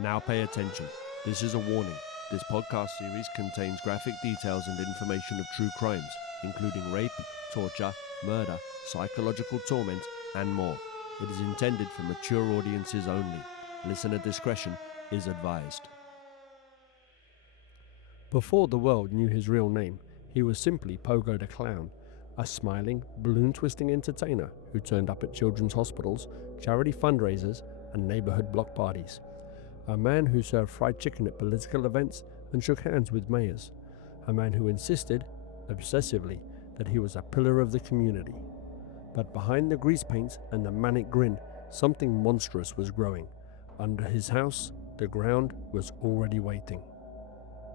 Now pay attention. This is a warning. This podcast series contains graphic details and information of true crimes, including rape, torture, murder, psychological torment, and more. It is intended for mature audiences only. Listener discretion is advised. Before the world knew his real name, he was simply Pogo the Clown, a smiling, balloon-twisting entertainer who turned up at children's hospitals, charity fundraisers, and neighborhood block parties. A man who served fried chicken at political events and shook hands with mayors. A man who insisted, obsessively, that he was a pillar of the community. But behind the grease paints and the manic grin, something monstrous was growing. Under his house, the ground was already waiting.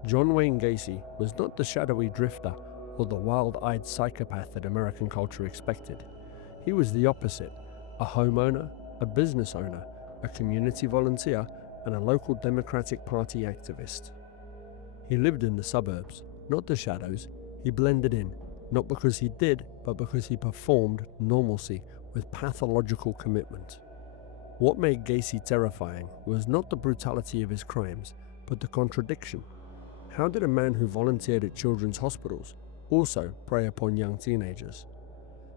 John Wayne Gacy was not the shadowy drifter or the wild-eyed psychopath that American culture expected. He was the opposite, a homeowner, a business owner, a community volunteer, and a local Democratic Party activist. He lived in the suburbs, not the shadows. He blended in, not because he did, but because he performed normalcy with pathological commitment. What made Gacy terrifying was not the brutality of his crimes, but the contradiction. How did a man who volunteered at children's hospitals also prey upon young teenagers?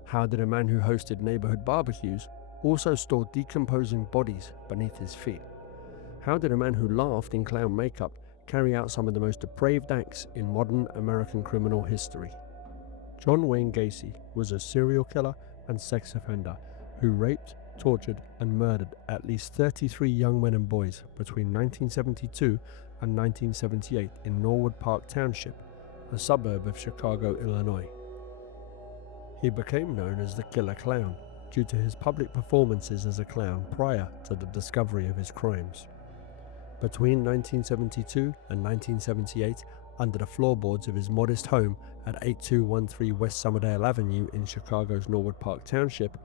How did a man who hosted neighborhood barbecues also store decomposing bodies beneath his feet? How did a man who laughed in clown makeup carry out some of the most depraved acts in modern American criminal history? John Wayne Gacy was a serial killer and sex offender who raped, tortured, and murdered at least 33 young men and boys between 1972 and 1978 in Norwood Park Township, a suburb of Chicago, Illinois. He became known as the Killer Clown due to his public performances as a clown prior to the discovery of his crimes. Between 1972 and 1978, under the floorboards of his modest home at 8213 West Summerdale Avenue in Chicago's Norwood Park Township,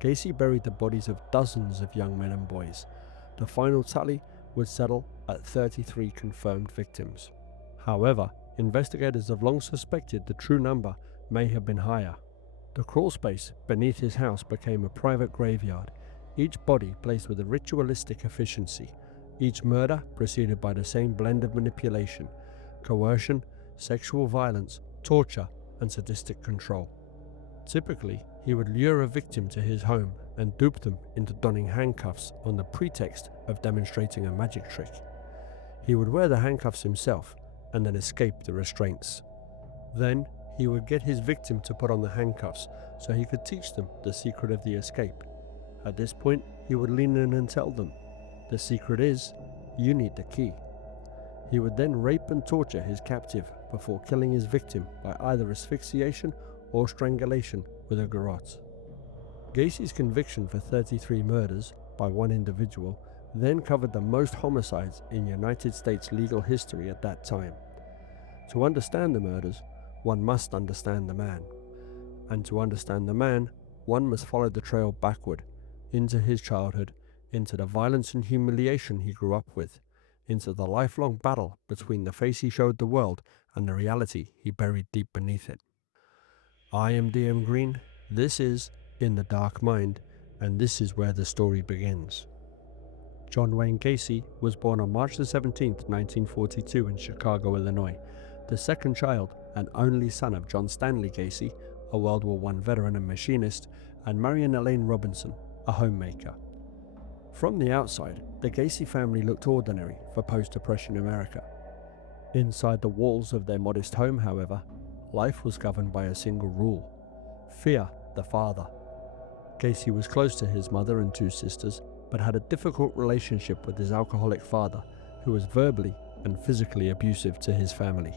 Gacy buried the bodies of dozens of young men and boys. The final tally would settle at 33 confirmed victims. However, investigators have long suspected the true number may have been higher. The crawl space beneath his house became a private graveyard, each body placed with a ritualistic efficiency, each murder preceded by the same blend of manipulation, coercion, sexual violence, torture, and sadistic control. Typically, he would lure a victim to his home and dupe them into donning handcuffs on the pretext of demonstrating a magic trick. He would wear the handcuffs himself and then escape the restraints. Then, he would get his victim to put on the handcuffs so he could teach them the secret of the escape. At this point, he would lean in and tell them, "The secret is, you need the key." He would then rape and torture his captive before killing his victim by either asphyxiation or strangulation with a garrote. Gacy's conviction for 33 murders by one individual then covered the most homicides in United States legal history at that time. To understand the murders, one must understand the man. And to understand the man, one must follow the trail backward, into his childhood, into the violence and humiliation he grew up with, into the lifelong battle between the face he showed the world and the reality he buried deep beneath it. I am DM Green, this is In the Dark Mind, and this is where the story begins. John Wayne Gacy was born on March 17, 1942 in Chicago, Illinois, the second child and only son of John Stanley Gacy, a World War I veteran and machinist, and Marion Elaine Robinson, a homemaker. From the outside, the Gacy family looked ordinary for post-Depression America. Inside the walls of their modest home, however, life was governed by a single rule: fear the father. Gacy was close to his mother and two sisters, but had a difficult relationship with his alcoholic father, who was verbally and physically abusive to his family.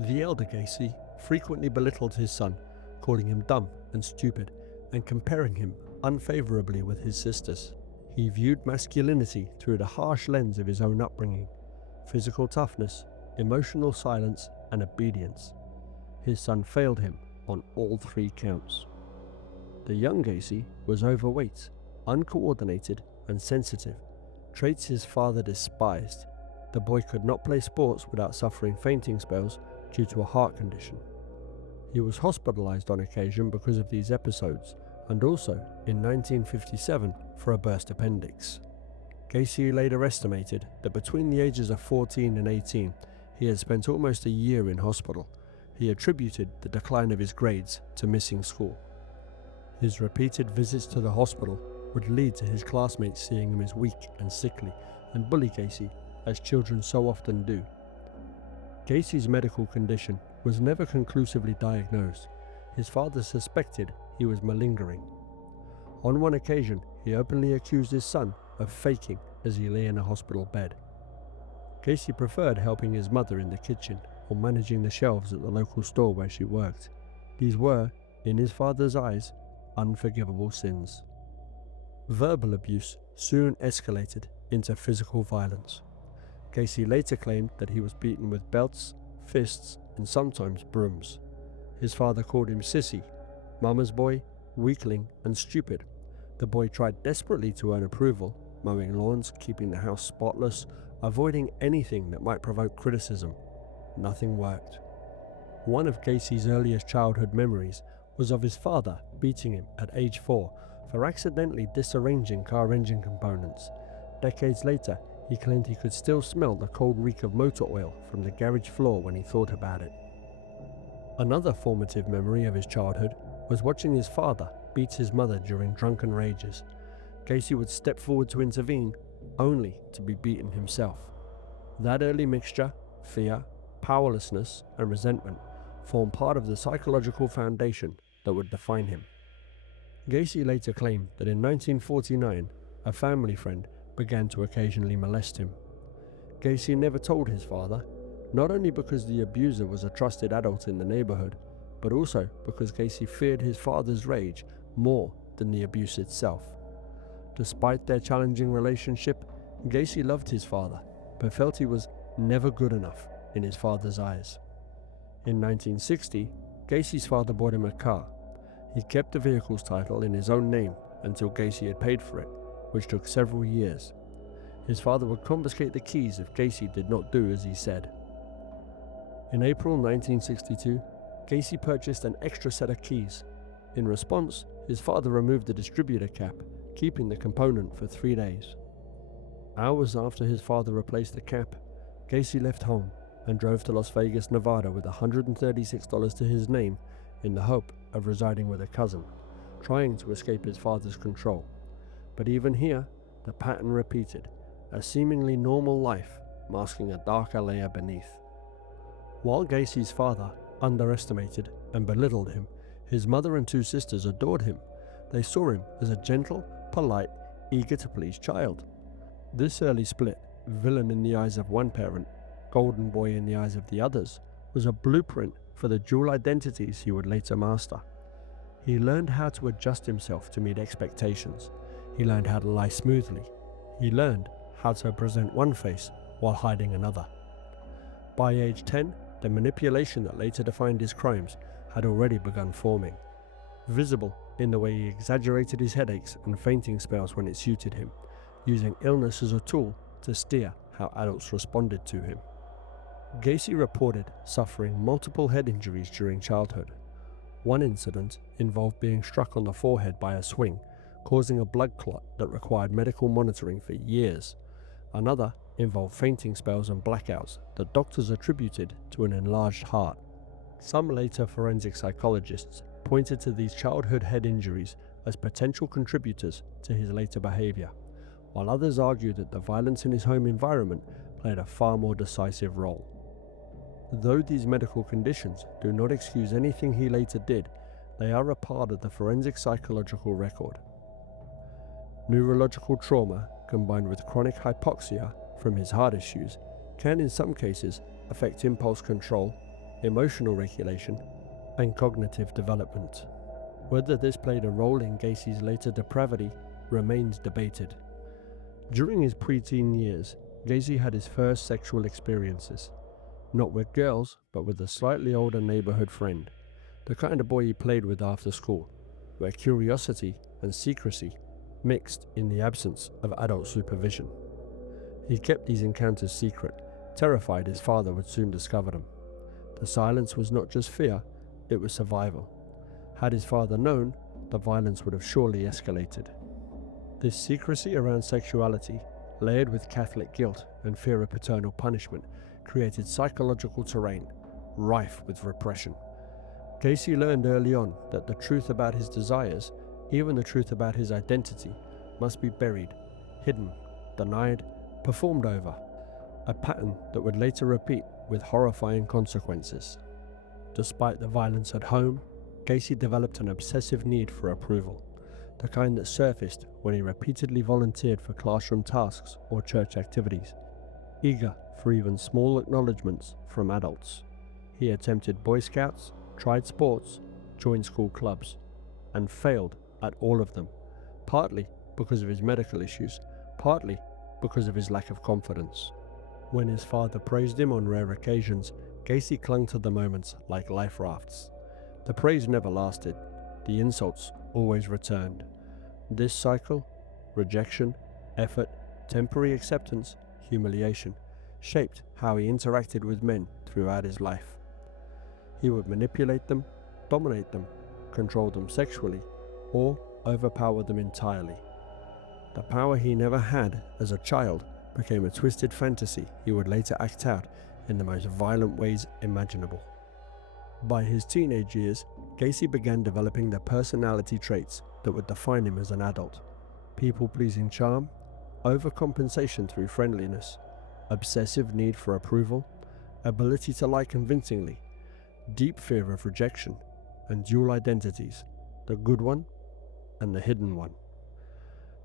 The elder Gacy frequently belittled his son, calling him dumb and stupid, and comparing him unfavorably with his sisters. He viewed masculinity through the harsh lens of his own upbringing: physical toughness, emotional silence, and obedience. His son failed him on all three counts. The young Gacy was overweight, uncoordinated, and sensitive, traits his father despised. The boy could not play sports without suffering fainting spells due to a heart condition. He was hospitalized on occasion because of these episodes, and also in 1957 for a burst appendix. Gacy later estimated that between the ages of 14 and 18, he had spent almost a year in hospital. He attributed the decline of his grades to missing school. His repeated visits to the hospital would lead to his classmates seeing him as weak and sickly and bully Gacy, as children so often do. Gacy's medical condition was never conclusively diagnosed. His father suspected he was malingering. On one occasion, he openly accused his son of faking as he lay in a hospital bed. Gacy preferred helping his mother in the kitchen or managing the shelves at the local store where she worked. These were, in his father's eyes, unforgivable sins. Verbal abuse soon escalated into physical violence. Gacy later claimed that he was beaten with belts, fists, and sometimes brooms. His father called him sissy, mama's boy, weakling, and stupid. The boy tried desperately to earn approval, mowing lawns, keeping the house spotless, avoiding anything that might provoke criticism. Nothing worked. One of Gacy's earliest childhood memories was of his father beating him at age 4 for accidentally disarranging car engine components. Decades later, he claimed he could still smell the cold reek of motor oil from the garage floor when he thought about it. Another formative memory of his childhood was watching his father beat his mother during drunken rages. Gacy would step forward to intervene, only to be beaten himself. That early mixture, fear, powerlessness, and resentment, formed part of the psychological foundation that would define him. Gacy later claimed that in 1949, a family friend began to occasionally molest him. Gacy never told his father, not only because the abuser was a trusted adult in the neighborhood, but also because Gacy feared his father's rage more than the abuse itself. Despite their challenging relationship, Gacy loved his father, but felt he was never good enough in his father's eyes. In 1960, Gacy's father bought him a car. He kept the vehicle's title in his own name until Gacy had paid for it, which took several years. His father would confiscate the keys if Gacy did not do as he said. In April 1962, Gacy purchased an extra set of keys. In response, his father removed the distributor cap, keeping the component for 3 days. Hours after his father replaced the cap, Gacy left home and drove to Las Vegas, Nevada with $136 to his name in the hope of residing with a cousin, trying to escape his father's control. But even here, the pattern repeated, a seemingly normal life masking a darker layer beneath. While Gacy's father underestimated and belittled him, his mother and 2 sisters adored him. They saw him as a gentle, polite, eager to please child. This early split, villain in the eyes of one parent, golden boy in the eyes of the others, was a blueprint for the dual identities he would later master. He learned how to adjust himself to meet expectations. He learned how to lie smoothly. He learned how to present one face while hiding another. By age 10, the manipulation that later defined his crimes had already begun forming, visible in the way he exaggerated his headaches and fainting spells when it suited him, using illness as a tool to steer how adults responded to him. Gacy reported suffering multiple head injuries during childhood. One incident involved being struck on the forehead by a swing, causing a blood clot that required medical monitoring for years. Another involved fainting spells and blackouts that doctors attributed to an enlarged heart. Some later forensic psychologists pointed to these childhood head injuries as potential contributors to his later behavior, while others argued that the violence in his home environment played a far more decisive role. Though these medical conditions do not excuse anything he later did, they are a part of the forensic psychological record. Neurological trauma combined with chronic hypoxia from his heart issues can in some cases affect impulse control, emotional regulation, and cognitive development. Whether this played a role in Gacy's later depravity remains debated. During his preteen years, Gacy had his first sexual experiences, not with girls, but with a slightly older neighborhood friend, the kind of boy he played with after school, where curiosity and secrecy mixed in the absence of adult supervision. He kept these encounters secret, terrified his father would soon discover them. The silence was not just fear, it was survival. Had his father known, the violence would have surely escalated. This secrecy around sexuality layered with Catholic guilt and fear of paternal punishment, created psychological terrain rife with repression. Gacy learned early on that the truth about his desires, even the truth about his identity, must be buried, hidden, denied, performed over, a pattern that would later repeat with horrifying consequences. Despite the violence at home, Gacy developed an obsessive need for approval, the kind that surfaced when he repeatedly volunteered for classroom tasks or church activities, eager for even small acknowledgements from adults. He attempted Boy Scouts, tried sports, joined school clubs, and failed at all of them, partly because of his medical issues, partly because of his lack of confidence. When his father praised him on rare occasions, Gacy clung to the moments like life rafts. The praise never lasted, the insults always returned. This cycle, rejection, effort, temporary acceptance, humiliation, shaped how he interacted with men throughout his life. He would manipulate them, dominate them, control them sexually, or overpower them entirely. The power he never had as a child became a twisted fantasy he would later act out in the most violent ways imaginable. By his teenage years, Gacy began developing the personality traits that would define him as an adult: people-pleasing charm, overcompensation through friendliness, obsessive need for approval, ability to lie convincingly, deep fear of rejection, and dual identities, the good one and the hidden one.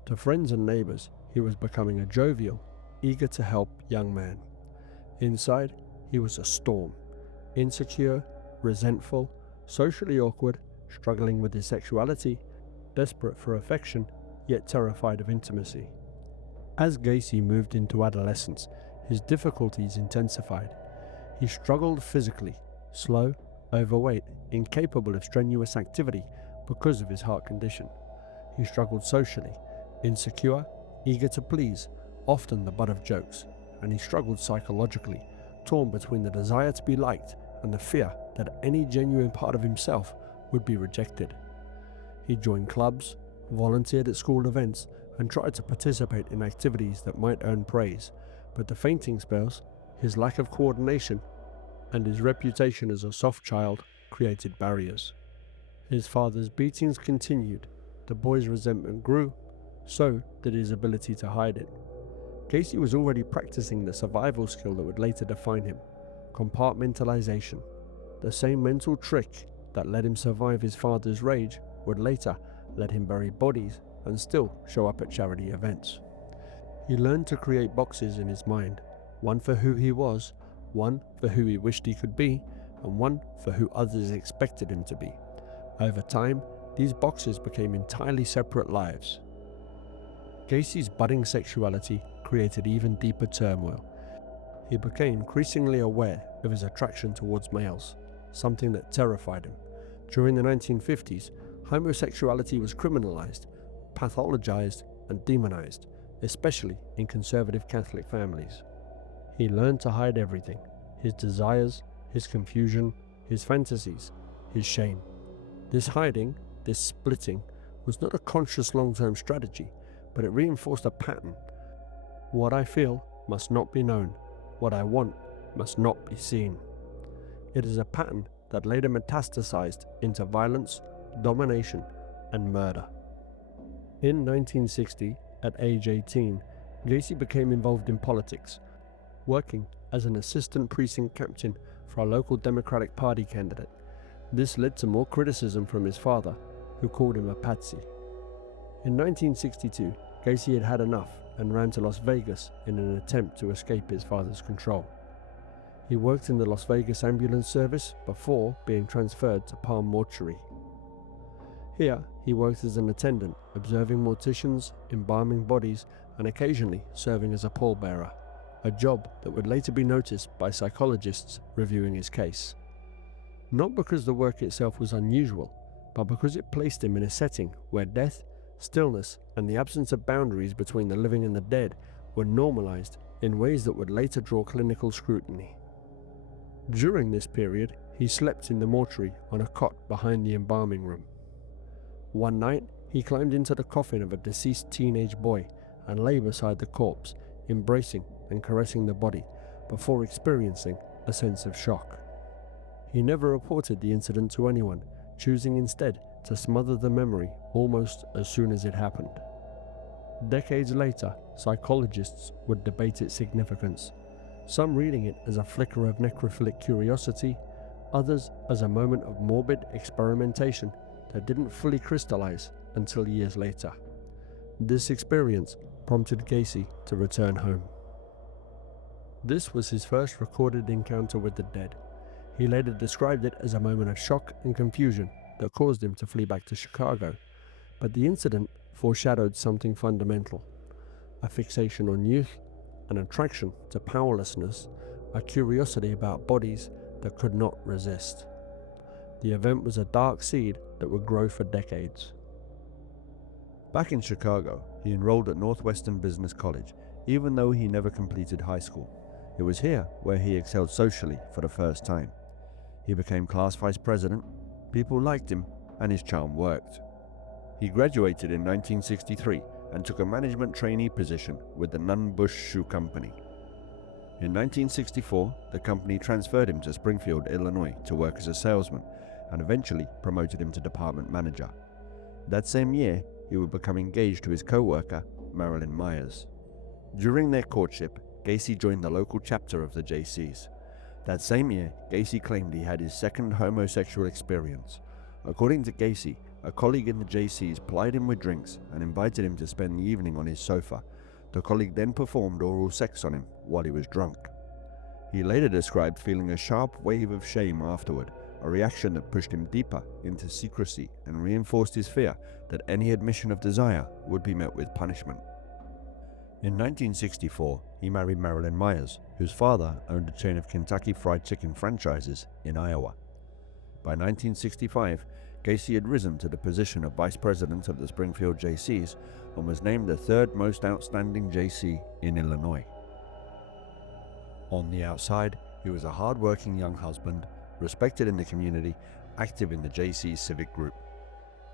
To friends and neighbors, he was becoming a jovial, eager to help young man. Inside, he was a storm, insecure, resentful, socially awkward, struggling with his sexuality, desperate for affection, yet terrified of intimacy. As Gacy moved into adolescence, his difficulties intensified. He struggled physically, slow, overweight, incapable of strenuous activity because of his heart condition. He struggled socially, insecure, eager to please, often the butt of jokes, and he struggled psychologically, torn between the desire to be liked and the fear that any genuine part of himself would be rejected. He joined clubs, volunteered at school events, and tried to participate in activities that might earn praise, but the fainting spells, his lack of coordination, and his reputation as a soft child created barriers. His father's beatings continued, the boy's resentment grew, so did his ability to hide it. Gacy was already practicing the survival skill that would later define him: compartmentalization. The same mental trick that let him survive his father's rage would later let him bury bodies and still show up at charity events. He learned to create boxes in his mind, one for who he was, one for who he wished he could be, and one for who others expected him to be. Over time, these boxes became entirely separate lives. Gacy's budding sexuality created even deeper turmoil. He became increasingly aware of his attraction towards males, something that terrified him. During the 1950s, homosexuality was criminalized, pathologized, and demonized, especially in conservative Catholic families. He learned to hide everything: his desires, his confusion, his fantasies, his shame. This hiding, this splitting, was not a conscious long-term strategy, but it reinforced a pattern. What I feel must not be known. What I want must not be seen. It is a pattern that later metastasized into violence, domination, and murder. In 1960, at age 18, Gacy became involved in politics, working as an assistant precinct captain for a local Democratic Party candidate. This led to more criticism from his father, who called him a patsy. In 1962, Gacy had had enough and ran to Las Vegas in an attempt to escape his father's control. He worked in the Las Vegas ambulance service before being transferred to Palm Mortuary. Here, he worked as an attendant, observing morticians, embalming bodies, and occasionally serving as a pallbearer, a job that would later be noticed by psychologists reviewing his case. Not because the work itself was unusual, but because it placed him in a setting where death, stillness, and the absence of boundaries between the living and the dead were normalized in ways that would later draw clinical scrutiny. During this period, he slept in the mortuary on a cot behind the embalming room. One night, he climbed into the coffin of a deceased teenage boy and lay beside the corpse, embracing and caressing the body before experiencing a sense of shock. He never reported the incident to anyone, choosing instead to smother the memory almost as soon as it happened. Decades later, psychologists would debate its significance, some reading it as a flicker of necrophilic curiosity, others as a moment of morbid experimentation that didn't fully crystallize until years later. This experience prompted Gacy to return home. This was his first recorded encounter with the dead. He later described it as a moment of shock and confusion that caused him to flee back to Chicago, but the incident foreshadowed something fundamental: a fixation on youth, an attraction to powerlessness, a curiosity about bodies that could not resist. The event was a dark seed that would grow for decades. Back in Chicago, he enrolled at Northwestern Business College, even though he never completed high school. It was here where he excelled socially for the first time. He became class vice president, people liked him, and his charm worked. He graduated in 1963 and took a management trainee position with the Nunn-Bush Shoe Company. In 1964, the company transferred him to Springfield, Illinois to work as a salesman, and eventually promoted him to department manager. That same year, he would become engaged to his co-worker, Marilyn Myers. During their courtship, Gacy joined the local chapter of the JCs. That same year, Gacy claimed he had his second homosexual experience. According to Gacy, a colleague in the JCs plied him with drinks and invited him to spend the evening on his sofa. The colleague then performed oral sex on him while he was drunk. He later described feeling a sharp wave of shame afterward, a reaction that pushed him deeper into secrecy and reinforced his fear that any admission of desire would be met with punishment. In 1964, he married Marilyn Myers, whose father owned a chain of Kentucky Fried Chicken franchises in Iowa. By 1965, Gacy had risen to the position of vice president of the Springfield JCs and was named the third most outstanding JC in Illinois. On the outside, he was a hard-working young husband, respected in the community, active in the JC's civic group.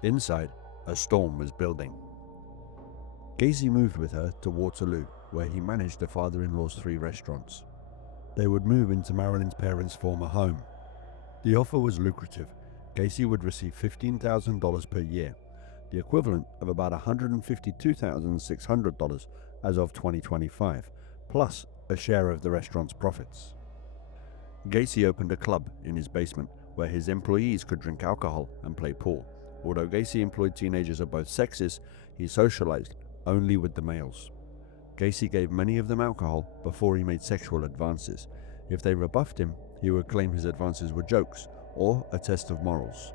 Inside, a storm was building. Gacy moved with her to Waterloo, where he managed the father-in-law's 3 restaurants. They would move into Marilyn's parents' former home. The offer was lucrative. Gacy would receive $15,000 per year, the equivalent of about $152,600 as of 2025, plus a share of the restaurant's profits. Gacy opened a club in his basement where his employees could drink alcohol and play pool. Although Gacy employed teenagers of both sexes, he socialized only with the males. Gacy gave many of them alcohol before he made sexual advances. If they rebuffed him, he would claim his advances were jokes or a test of morals.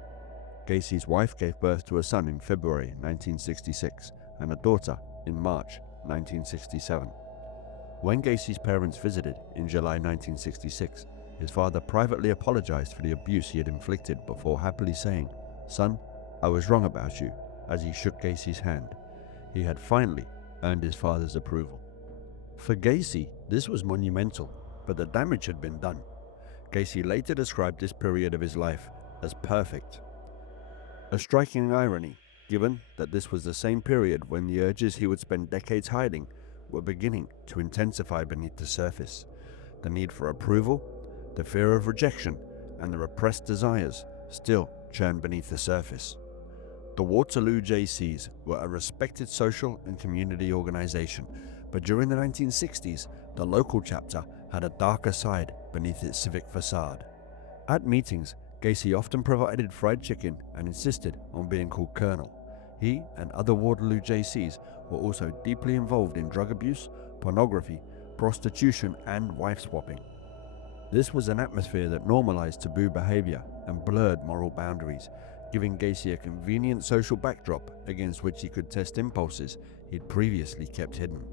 Gacy's wife gave birth to a son in February 1966 and a daughter in March 1967. When Gacy's parents visited in July 1966, his father privately apologized for the abuse he had inflicted before happily saying, "Son, I was wrong about you," as he shook Gacy's hand. He had finally earned his father's approval. For Gacy, this was monumental, but the damage had been done. Gacy later described this period of his life as perfect. A striking irony, given that this was the same period when the urges he would spend decades hiding were beginning to intensify beneath the surface. The need for approval, the fear of rejection, and the repressed desires still churned beneath the surface. The Waterloo JCs were a respected social and community organization, but during the 1960s, the local chapter had a darker side beneath its civic facade. At meetings, Gacy often provided fried chicken and insisted on being called Colonel. He and other Waterloo JCs were also deeply involved in drug abuse, pornography, prostitution, and wife swapping. This was an atmosphere that normalized taboo behavior and blurred moral boundaries, giving Gacy a convenient social backdrop against which he could test impulses he'd previously kept hidden.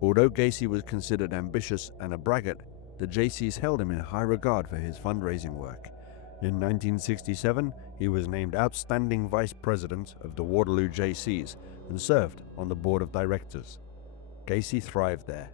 Although Gacy was considered ambitious and a braggart, the JCs held him in high regard for his fundraising work. In 1967, he was named Outstanding Vice President of the Waterloo JCs and served on the board of directors. Gacy thrived there.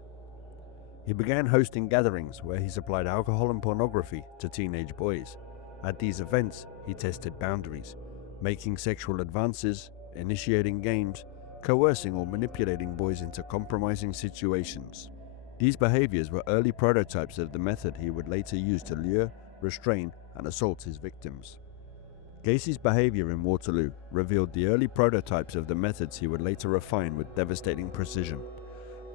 He began hosting gatherings where he supplied alcohol and pornography to teenage boys. At these events, he tested boundaries, making sexual advances, initiating games, coercing or manipulating boys into compromising situations. These behaviors were early prototypes of the method he would later use to lure, restrain, and assault his victims. Gacy's behavior in Waterloo revealed the early prototypes of the methods he would later refine with devastating precision.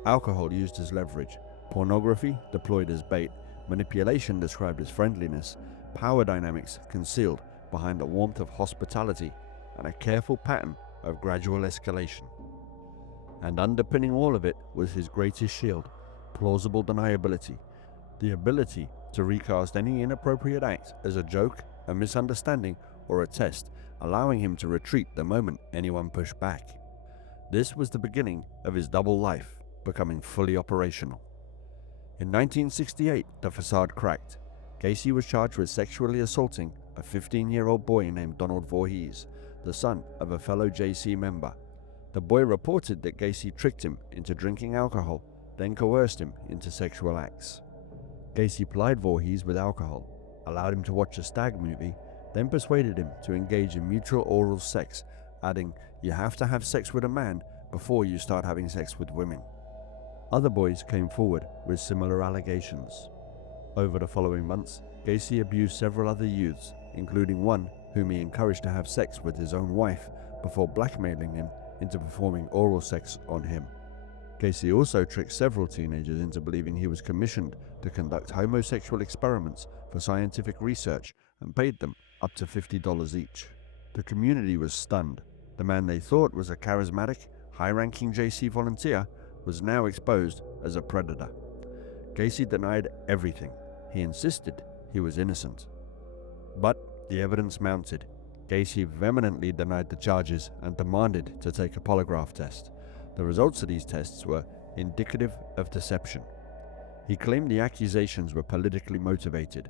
Alcohol used as leverage, pornography deployed as bait, manipulation described as friendliness, power dynamics concealed behind the warmth of hospitality, and a careful pattern of gradual escalation. And underpinning all of it was his greatest shield, plausible deniability, the ability to recast any inappropriate act as a joke, a misunderstanding, or a test, allowing him to retreat the moment anyone pushed back. This was the beginning of his double life becoming fully operational. In 1968, the facade cracked. Gacy was charged with sexually assaulting a 15-year-old boy named Donald Voorhees, the son of a fellow JC member. The boy reported that Gacy tricked him into drinking alcohol, then coerced him into sexual acts. Gacy plied Voorhees with alcohol, allowed him to watch a stag movie, then persuaded him to engage in mutual oral sex, adding, "You have to have sex with a man before you start having sex with women." Other boys came forward with similar allegations. Over the following months, Gacy abused several other youths, including one whom he encouraged to have sex with his own wife before blackmailing him into performing oral sex on him. Gacy also tricked several teenagers into believing he was commissioned to conduct homosexual experiments for scientific research and paid them up to $50 each. The community was stunned. The man they thought was a charismatic, high-ranking JC volunteer was now exposed as a predator. Gacy denied everything. He insisted he was innocent. But the evidence mounted. Gacy vehemently denied the charges and demanded to take a polygraph test. The results of these tests were indicative of deception. He claimed the accusations were politically motivated.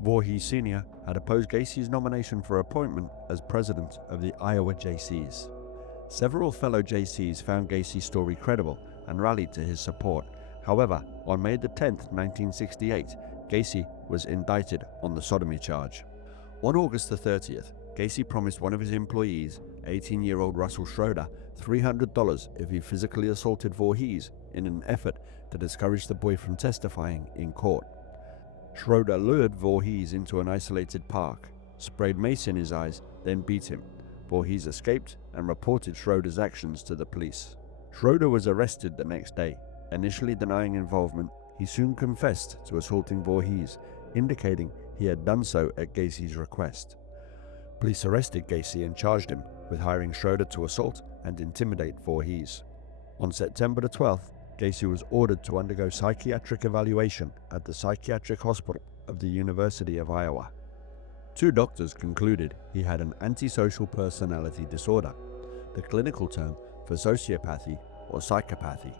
Voorhees Sr. had opposed Gacy's nomination for appointment as president of the Iowa JCs. Several fellow JCs found Gacy's story credible and rallied to his support. However, on May 10, 1968, Gacy was indicted on the sodomy charge. On August 30th, Gacy promised one of his employees, 18-year-old Russell Schroeder, $300 if he physically assaulted Voorhees in an effort to discourage the boy from testifying in court. Schroeder lured Voorhees into an isolated park, sprayed mace in his eyes, then beat him. Voorhees escaped and reported Schroeder's actions to the police. Schroeder was arrested the next day. Initially denying involvement, he soon confessed to assaulting Voorhees, indicating he had done so at Gacy's request. Police arrested Gacy and charged him with hiring Schroeder to assault and intimidate Voorhees. On September 12th, Gacy was ordered to undergo psychiatric evaluation at the Psychiatric Hospital of the University of Iowa. 2 doctors concluded he had an antisocial personality disorder, the clinical term for sociopathy or psychopathy,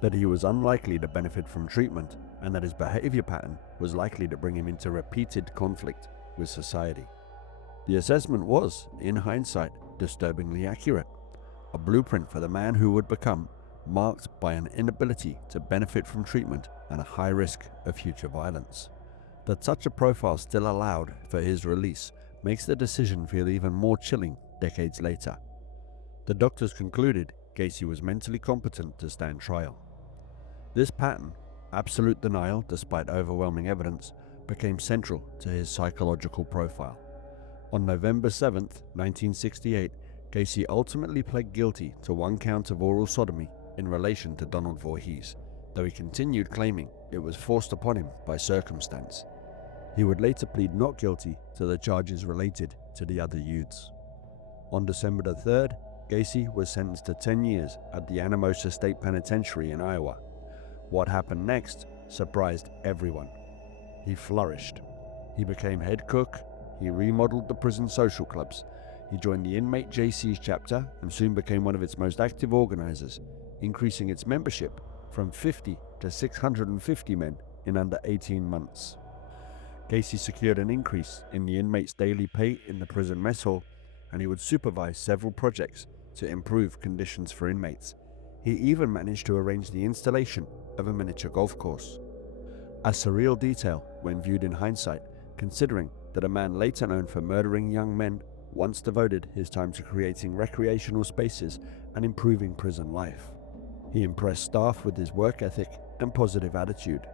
that he was unlikely to benefit from treatment, and that his behavior pattern was likely to bring him into repeated conflict with society. The assessment was, in hindsight, disturbingly accurate, a blueprint for the man who would become, marked by an inability to benefit from treatment and a high risk of future violence. That such a profile still allowed for his release makes the decision feel even more chilling decades later. The doctors concluded Gacy was mentally competent to stand trial. This pattern, absolute denial despite overwhelming evidence, became central to his psychological profile. On November 7, 1968, Gacy ultimately pled guilty to 1 count of oral sodomy in relation to Donald Voorhees, though he continued claiming it was forced upon him by circumstance. He would later plead not guilty to the charges related to the other youths. On December 3rd, Gacy was sentenced to 10 years at the Anamosa State Penitentiary in Iowa. What happened next surprised everyone. He flourished. He became head cook, he remodeled the prison social clubs, he joined the Inmate JC's chapter and soon became one of its most active organizers, increasing its membership from 50 to 650 men in under 18 months. Gacy secured an increase in the inmates' daily pay in the prison mess hall, and he would supervise several projects to improve conditions for inmates. He even managed to arrange the installation of a miniature golf course. A surreal detail when viewed in hindsight, considering that a man later known for murdering young men once devoted his time to creating recreational spaces and improving prison life. He impressed staff with his work ethic and positive attitude.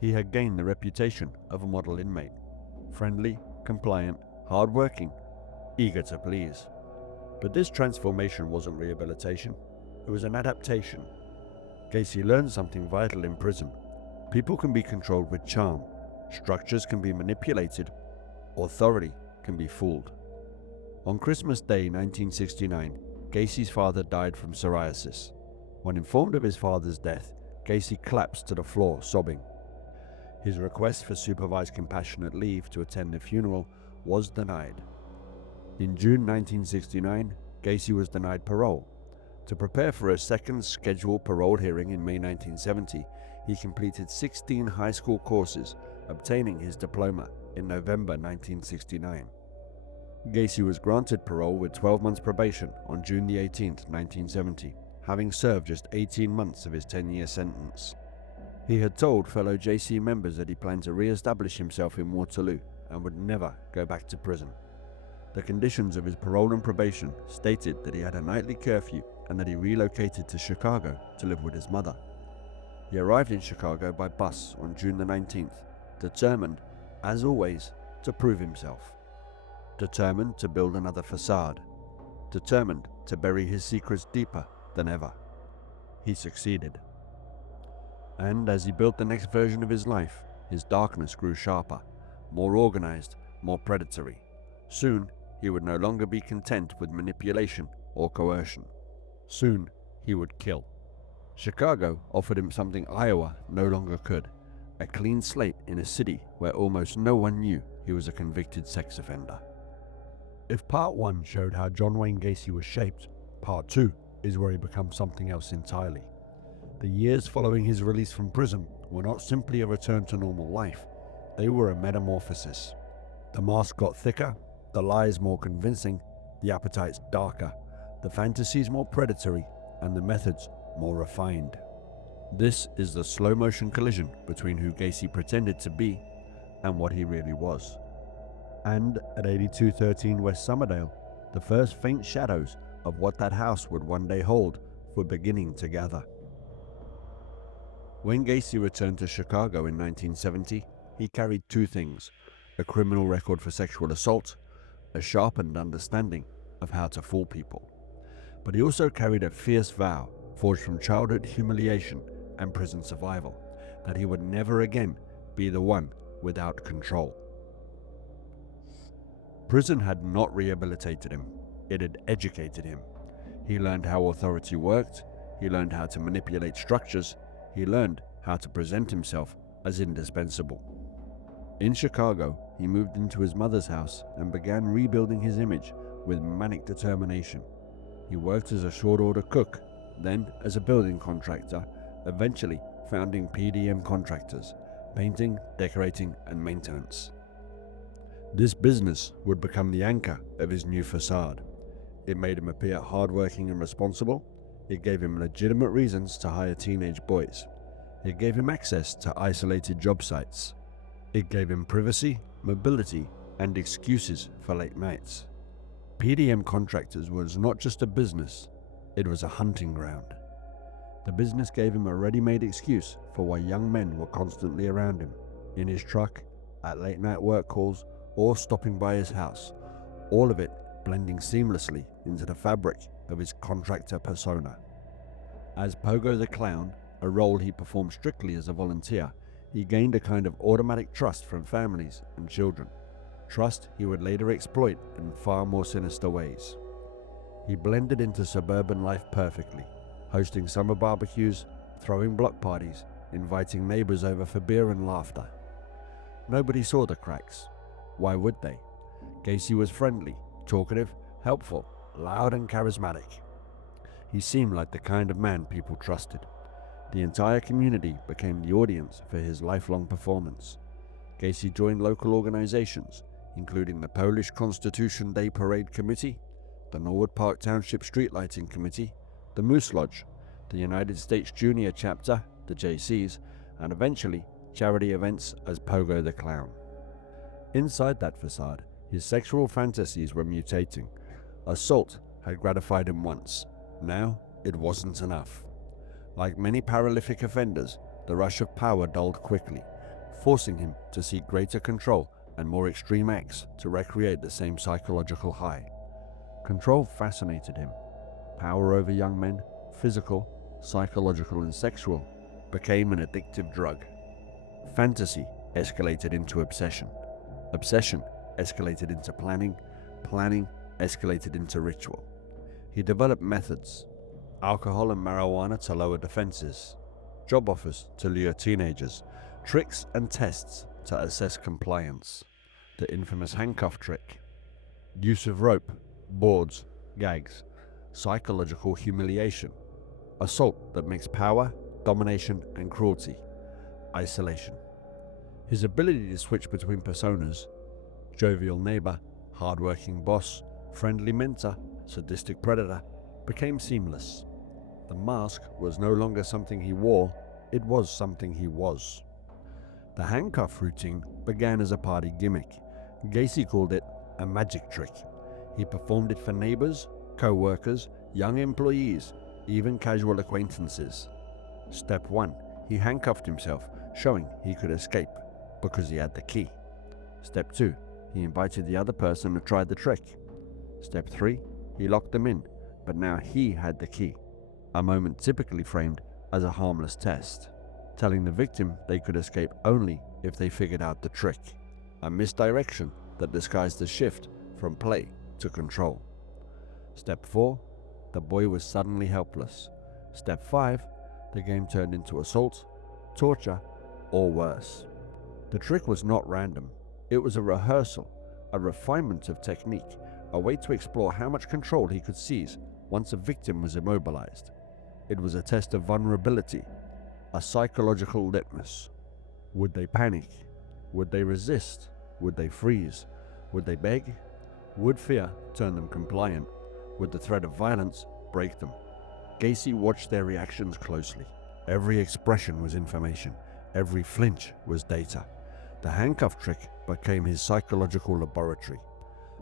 He had gained the reputation of a model inmate, friendly, compliant, hard-working, eager to please. But this transformation wasn't rehabilitation, it was an adaptation. Gacy learned something vital in prison. People can be controlled with charm, structures can be manipulated, authority can be fooled. On Christmas Day 1969, Gacy's father died from psoriasis. When informed of his father's death, Gacy collapsed to the floor, sobbing. His request for supervised compassionate leave to attend the funeral was denied. In June 1969, Gacy was denied parole. To prepare for a second scheduled parole hearing in May 1970, he completed 16 high school courses, obtaining his diploma in November 1969. Gacy was granted parole with 12 months probation on June 18, 1970, having served just 18 months of his 10-year sentence. He had told fellow JC members that he planned to re-establish himself in Waterloo and would never go back to prison. The conditions of his parole and probation stated that he had a nightly curfew and that he relocated to Chicago to live with his mother. He arrived in Chicago by bus on June the 19th, determined, as always, to prove himself. Determined to build another facade. Determined to bury his secrets deeper than ever. He succeeded. And as he built the next version of his life, his darkness grew sharper, more organized, more predatory. Soon, he would no longer be content with manipulation or coercion. Soon, he would kill. Chicago offered him something Iowa no longer could, a clean slate in a city where almost no one knew he was a convicted sex offender. If part 1 showed how John Wayne Gacy was shaped, part 2 is where he becomes something else entirely. The years following his release from prison were not simply a return to normal life, they were a metamorphosis. The mask got thicker, the lies more convincing, the appetites darker, the fantasies more predatory, and the methods more refined. This is the slow-motion collision between who Gacy pretended to be and what he really was. And at 8213 West Summerdale, the first faint shadows of what that house would one day hold were beginning to gather. When Gacy returned to Chicago in 1970, he carried two things: a criminal record for sexual assault, a sharpened understanding of how to fool people. But he also carried a fierce vow, forged from childhood humiliation and prison survival, that he would never again be the one without control. Prison had not rehabilitated him, it had educated him. He learned how authority worked, he learned how to manipulate structures, he learned how to present himself as indispensable. In Chicago, he moved into his mother's house and began rebuilding his image with manic determination. He worked as a short-order cook, then as a building contractor, eventually founding PDM Contractors, painting, decorating, and maintenance. This business would become the anchor of his new facade. It made him appear hardworking and responsible. It gave him legitimate reasons to hire teenage boys. It gave him access to isolated job sites. It gave him privacy, mobility, and excuses for late nights. PDM Contractors was not just a business, it was a hunting ground. The business gave him a ready-made excuse for why young men were constantly around him, in his truck, at late-night work calls, or stopping by his house, all of it blending seamlessly into the fabric of his contractor persona. As Pogo the Clown, a role he performed strictly as a volunteer, he gained a kind of automatic trust from families and children, trust he would later exploit in far more sinister ways. He blended into suburban life perfectly, hosting summer barbecues, throwing block parties, inviting neighbors over for beer and laughter. Nobody saw the cracks. Why would they? Gacy was friendly, talkative, helpful, loud and charismatic. He seemed like the kind of man people trusted. The entire community became the audience for his lifelong performance. Gacy joined local organizations, including the Polish Constitution Day Parade Committee, the Norwood Park Township Street Lighting Committee, the Moose Lodge, the United States Junior Chapter, the JCs, and eventually charity events as Pogo the Clown. Inside that facade, his sexual fantasies were mutating. Assault had gratified him once. Now, it wasn't enough. Like many prolific offenders, the rush of power dulled quickly, forcing him to seek greater control and more extreme acts to recreate the same psychological high. Control fascinated him. Power over young men, physical, psychological and sexual, became an addictive drug. Fantasy escalated into obsession. Obsession escalated into planning. Planning escalated into ritual. He developed methods: alcohol and marijuana to lower defenses, job offers to lure teenagers, tricks and tests to assess compliance, the infamous handcuff trick, use of rope, boards, gags, psychological humiliation, assault that mixed power, domination and cruelty, isolation. His ability to switch between personas, jovial neighbor, hard-working boss, friendly mentor, sadistic predator, became seamless. The mask was no longer something he wore, it was something he was. The handcuff routine began as a party gimmick. Gacy called it a magic trick. He performed it for neighbors, co-workers, young employees, even casual acquaintances. Step 1. He handcuffed himself, showing he could escape, because he had the key. Step 2. He invited the other person to try the trick. Step 3. He locked them in, but now he had the key. A moment typically framed as a harmless test, telling the victim they could escape only if they figured out the trick. A misdirection that disguised a shift from play to control. Step 4. The boy was suddenly helpless. Step 5. The game turned into assault, torture, or worse. The trick was not random. It was a rehearsal, a refinement of technique, a way to explore how much control he could seize once a victim was immobilized. It was a test of vulnerability, a psychological litmus. Would they panic? Would they resist? Would they freeze? Would they beg? Would fear turn them compliant? Would the threat of violence break them? Gacy watched their reactions closely. Every expression was information. Every flinch was data. The handcuff trick became his psychological laboratory.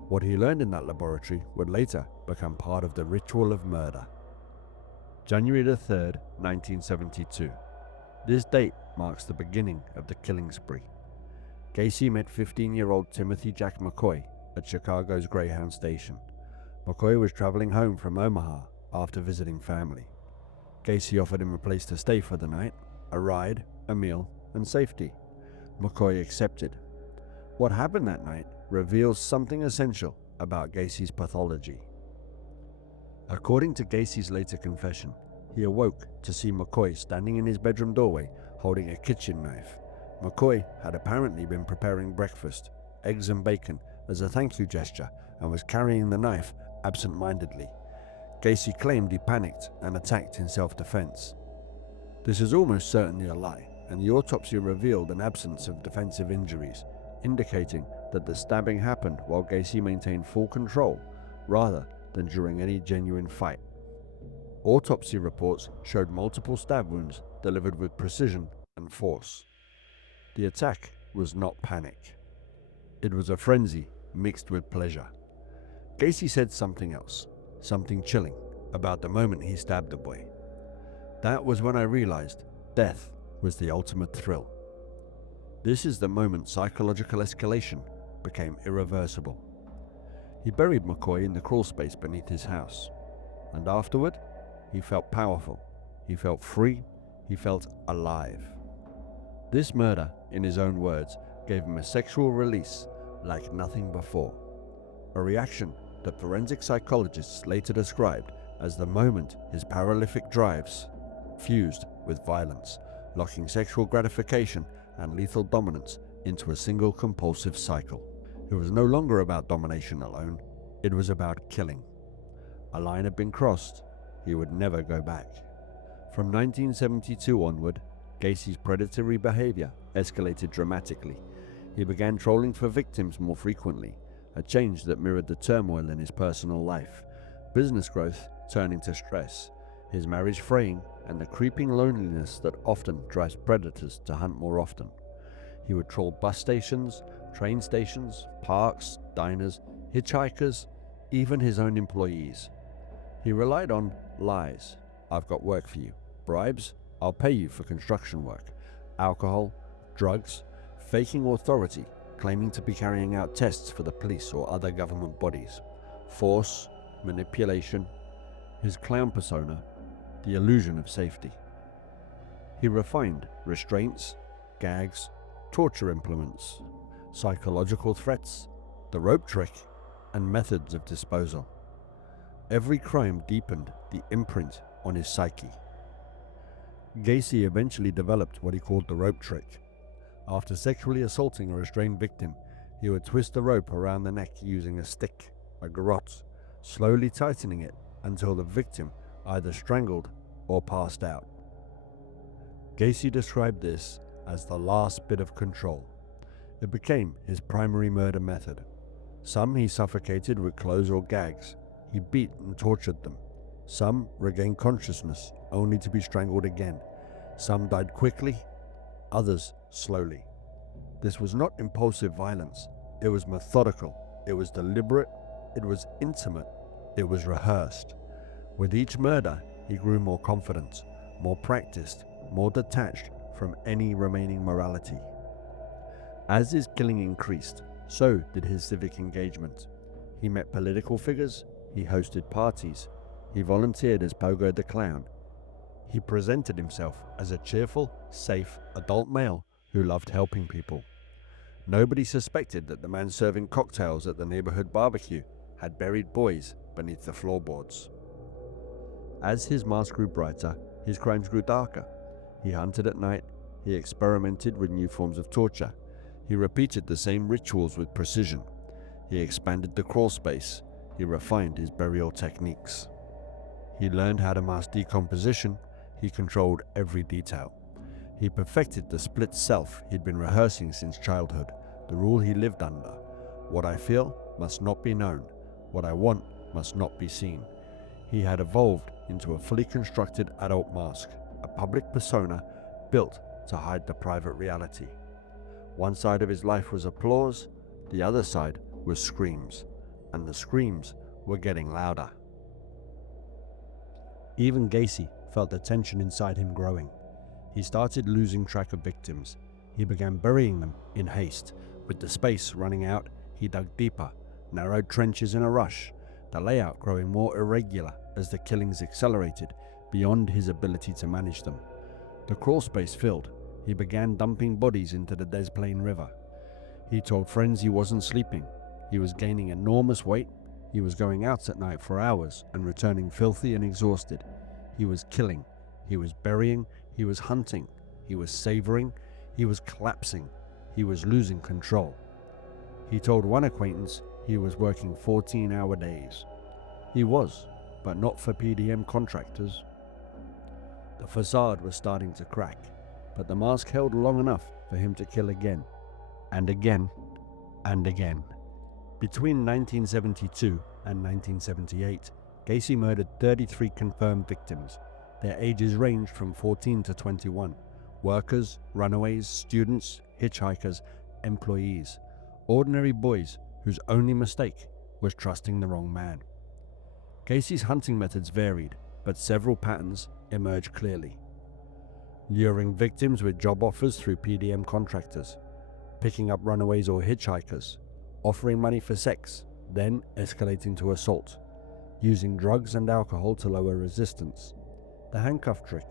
What he learned in that laboratory would later become part of the ritual of murder. January 3rd, 1972. This date marks the beginning of the killing spree. Gacy met 15-year-old Timothy Jack McCoy at Chicago's Greyhound station. McCoy was traveling home from Omaha after visiting family. Gacy offered him a place to stay for the night, a ride, a meal, and safety. McCoy accepted. What happened that night reveals something essential about Gacy's pathology. According to Gacy's later confession, he awoke to see McCoy standing in his bedroom doorway holding a kitchen knife. McCoy had apparently been preparing breakfast, eggs and bacon, as a thank you gesture, and was carrying the knife absent-mindedly. Gacy claimed he panicked and attacked in self-defense. This is almost certainly a lie, and the autopsy revealed an absence of defensive injuries, indicating that the stabbing happened while Gacy maintained full control, rather than during any genuine fight. Autopsy reports showed multiple stab wounds delivered with precision and force. The attack was not panic. It was a frenzy mixed with pleasure. Gacy said something else, something chilling, about the moment he stabbed the boy. That was when I realized death was the ultimate thrill. This is the moment psychological escalation became irreversible. He buried McCoy in the crawl space beneath his house, and afterward, he felt powerful, he felt free, he felt alive. This murder, in his own words, gave him a sexual release like nothing before, a reaction that forensic psychologists later described as the moment his prolific drives fused with violence, locking sexual gratification and lethal dominance into a single compulsive cycle. It was no longer about domination alone, it was about killing. A line had been crossed, he would never go back. From 1972 onward, Gacy's predatory behavior escalated dramatically. He began trolling for victims more frequently, a change that mirrored the turmoil in his personal life, business growth turning to stress, his marriage fraying, and the creeping loneliness that often drives predators to hunt more often. He would troll bus stations, train stations, parks, diners, hitchhikers, even his own employees. He relied on Lies. I've got work for you. Bribes. I'll pay you for construction work. Alcohol. Drugs. Faking authority, claiming to be carrying out tests for the police or other government bodies. Force. Manipulation. His clown persona. The illusion of safety. He refined restraints, gags, torture implements, psychological threats, the rope trick, and methods of disposal. Every crime deepened the imprint on his psyche. Gacy eventually developed what he called the rope trick. After sexually assaulting a restrained victim, he would twist the rope around the neck using a stick, a garrote, slowly tightening it until the victim either strangled or passed out. Gacy described this as the last bit of control. It became his primary murder method. Some he suffocated with clothes or gags. He beat and tortured them. Some regained consciousness only to be strangled again. Some died quickly, others slowly. This was not impulsive violence. It was methodical. It was deliberate. It was intimate. It was rehearsed. With each murder, he grew more confident, more practiced, more detached from any remaining morality. As his killing increased, so did his civic engagement. He met political figures, he hosted parties, he volunteered as Pogo the Clown. He presented himself as a cheerful, safe, adult male who loved helping people. Nobody suspected that the man serving cocktails at the neighborhood barbecue had buried boys beneath the floorboards. As his mask grew brighter, his crimes grew darker. He hunted at night, he experimented with new forms of torture, he repeated the same rituals with precision, he expanded the crawl space, he refined his burial techniques. He learned how to mask decomposition, he controlled every detail. He perfected the split self he'd been rehearsing since childhood, the rule he lived under. What I feel must not be known, what I want must not be seen. He had evolved into a fully constructed adult mask, a public persona built to hide the private reality. One side of his life was applause, the other side was screams, and the screams were getting louder. Even Gacy felt the tension inside him growing. He started losing track of victims. He began burying them in haste. With the space running out, he dug deeper, narrowed trenches in a rush, the layout growing more irregular as the killings accelerated beyond his ability to manage them. The crawl space filled. He began dumping bodies into the Des Plaines River. He told friends he wasn't sleeping. He was gaining enormous weight. He was going out at night for hours and returning filthy and exhausted. He was killing. He was burying. He was hunting. He was savoring. He was collapsing. He was losing control. He told one acquaintance he was working 14-hour days. He was, but not for PDM contractors. The facade was starting to crack, but the mask held long enough for him to kill again, and again, and again. Between 1972 and 1978, Gacy murdered 33 confirmed victims. Their ages ranged from 14 to 21. Workers, runaways, students, hitchhikers, employees. Ordinary boys whose only mistake was trusting the wrong man. Gacy's hunting methods varied, but several patterns emerged clearly. Luring victims with job offers through PDM contractors, picking up runaways or hitchhikers, offering money for sex, then escalating to assault, using drugs and alcohol to lower resistance, the handcuff trick,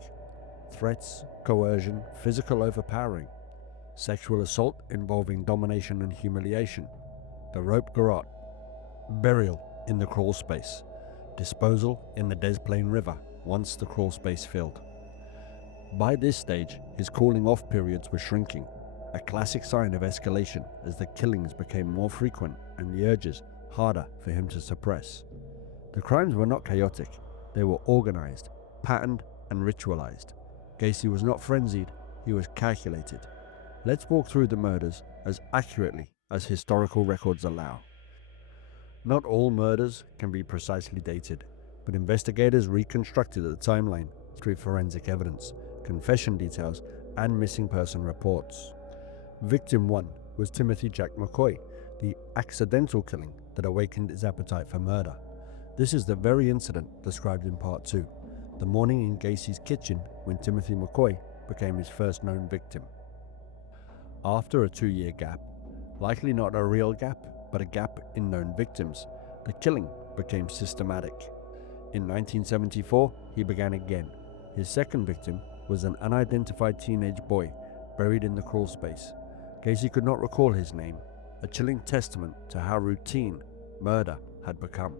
threats, coercion, physical overpowering, sexual assault involving domination and humiliation, the rope garrote, burial in the crawl space, disposal in the Des Plaines River once the crawl space filled. By this stage, his cooling off periods were shrinking, a classic sign of escalation as the killings became more frequent and the urges harder for him to suppress. The crimes were not chaotic, they were organized, patterned, and ritualized. Gacy was not frenzied, he was calculated. Let's walk through the murders as accurately as historical records allow. Not all murders can be precisely dated, but investigators reconstructed the timeline through forensic evidence, confession details, and missing person reports. Victim 1 was Timothy Jack McCoy, the accidental killing that awakened his appetite for murder. This is the very incident described in part 2. the morning in Gacy's kitchen when Timothy McCoy became his first known victim. After a 2-year gap, likely not a real gap, but a gap in known victims, the killing became systematic. In 1974, he began again. His second victim was an unidentified teenage boy buried in the crawl space. Gacy could not recall his name, a chilling testament to how routine murder had become.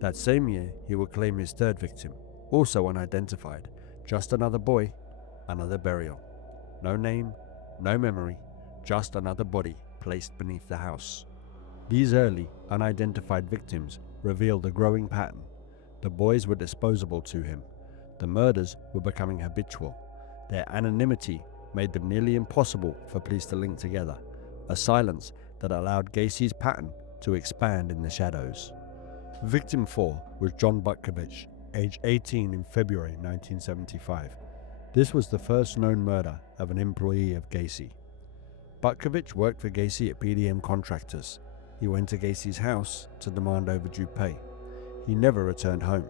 That same year, he would claim his third victim, also unidentified, just another boy, another burial. No name, no memory, just another body placed beneath the house. These early, unidentified victims revealed a growing pattern. The boys were disposable to him. The murders were becoming habitual. Their anonymity made them nearly impossible for police to link together, a silence that allowed Gacy's pattern to expand in the shadows. Victim 4 was John Butkovich, age 18 in February 1975. This was the first known murder of an employee of Gacy. Butkovich worked for Gacy at PDM Contractors. He went to Gacy's house to demand overdue pay. He never returned home.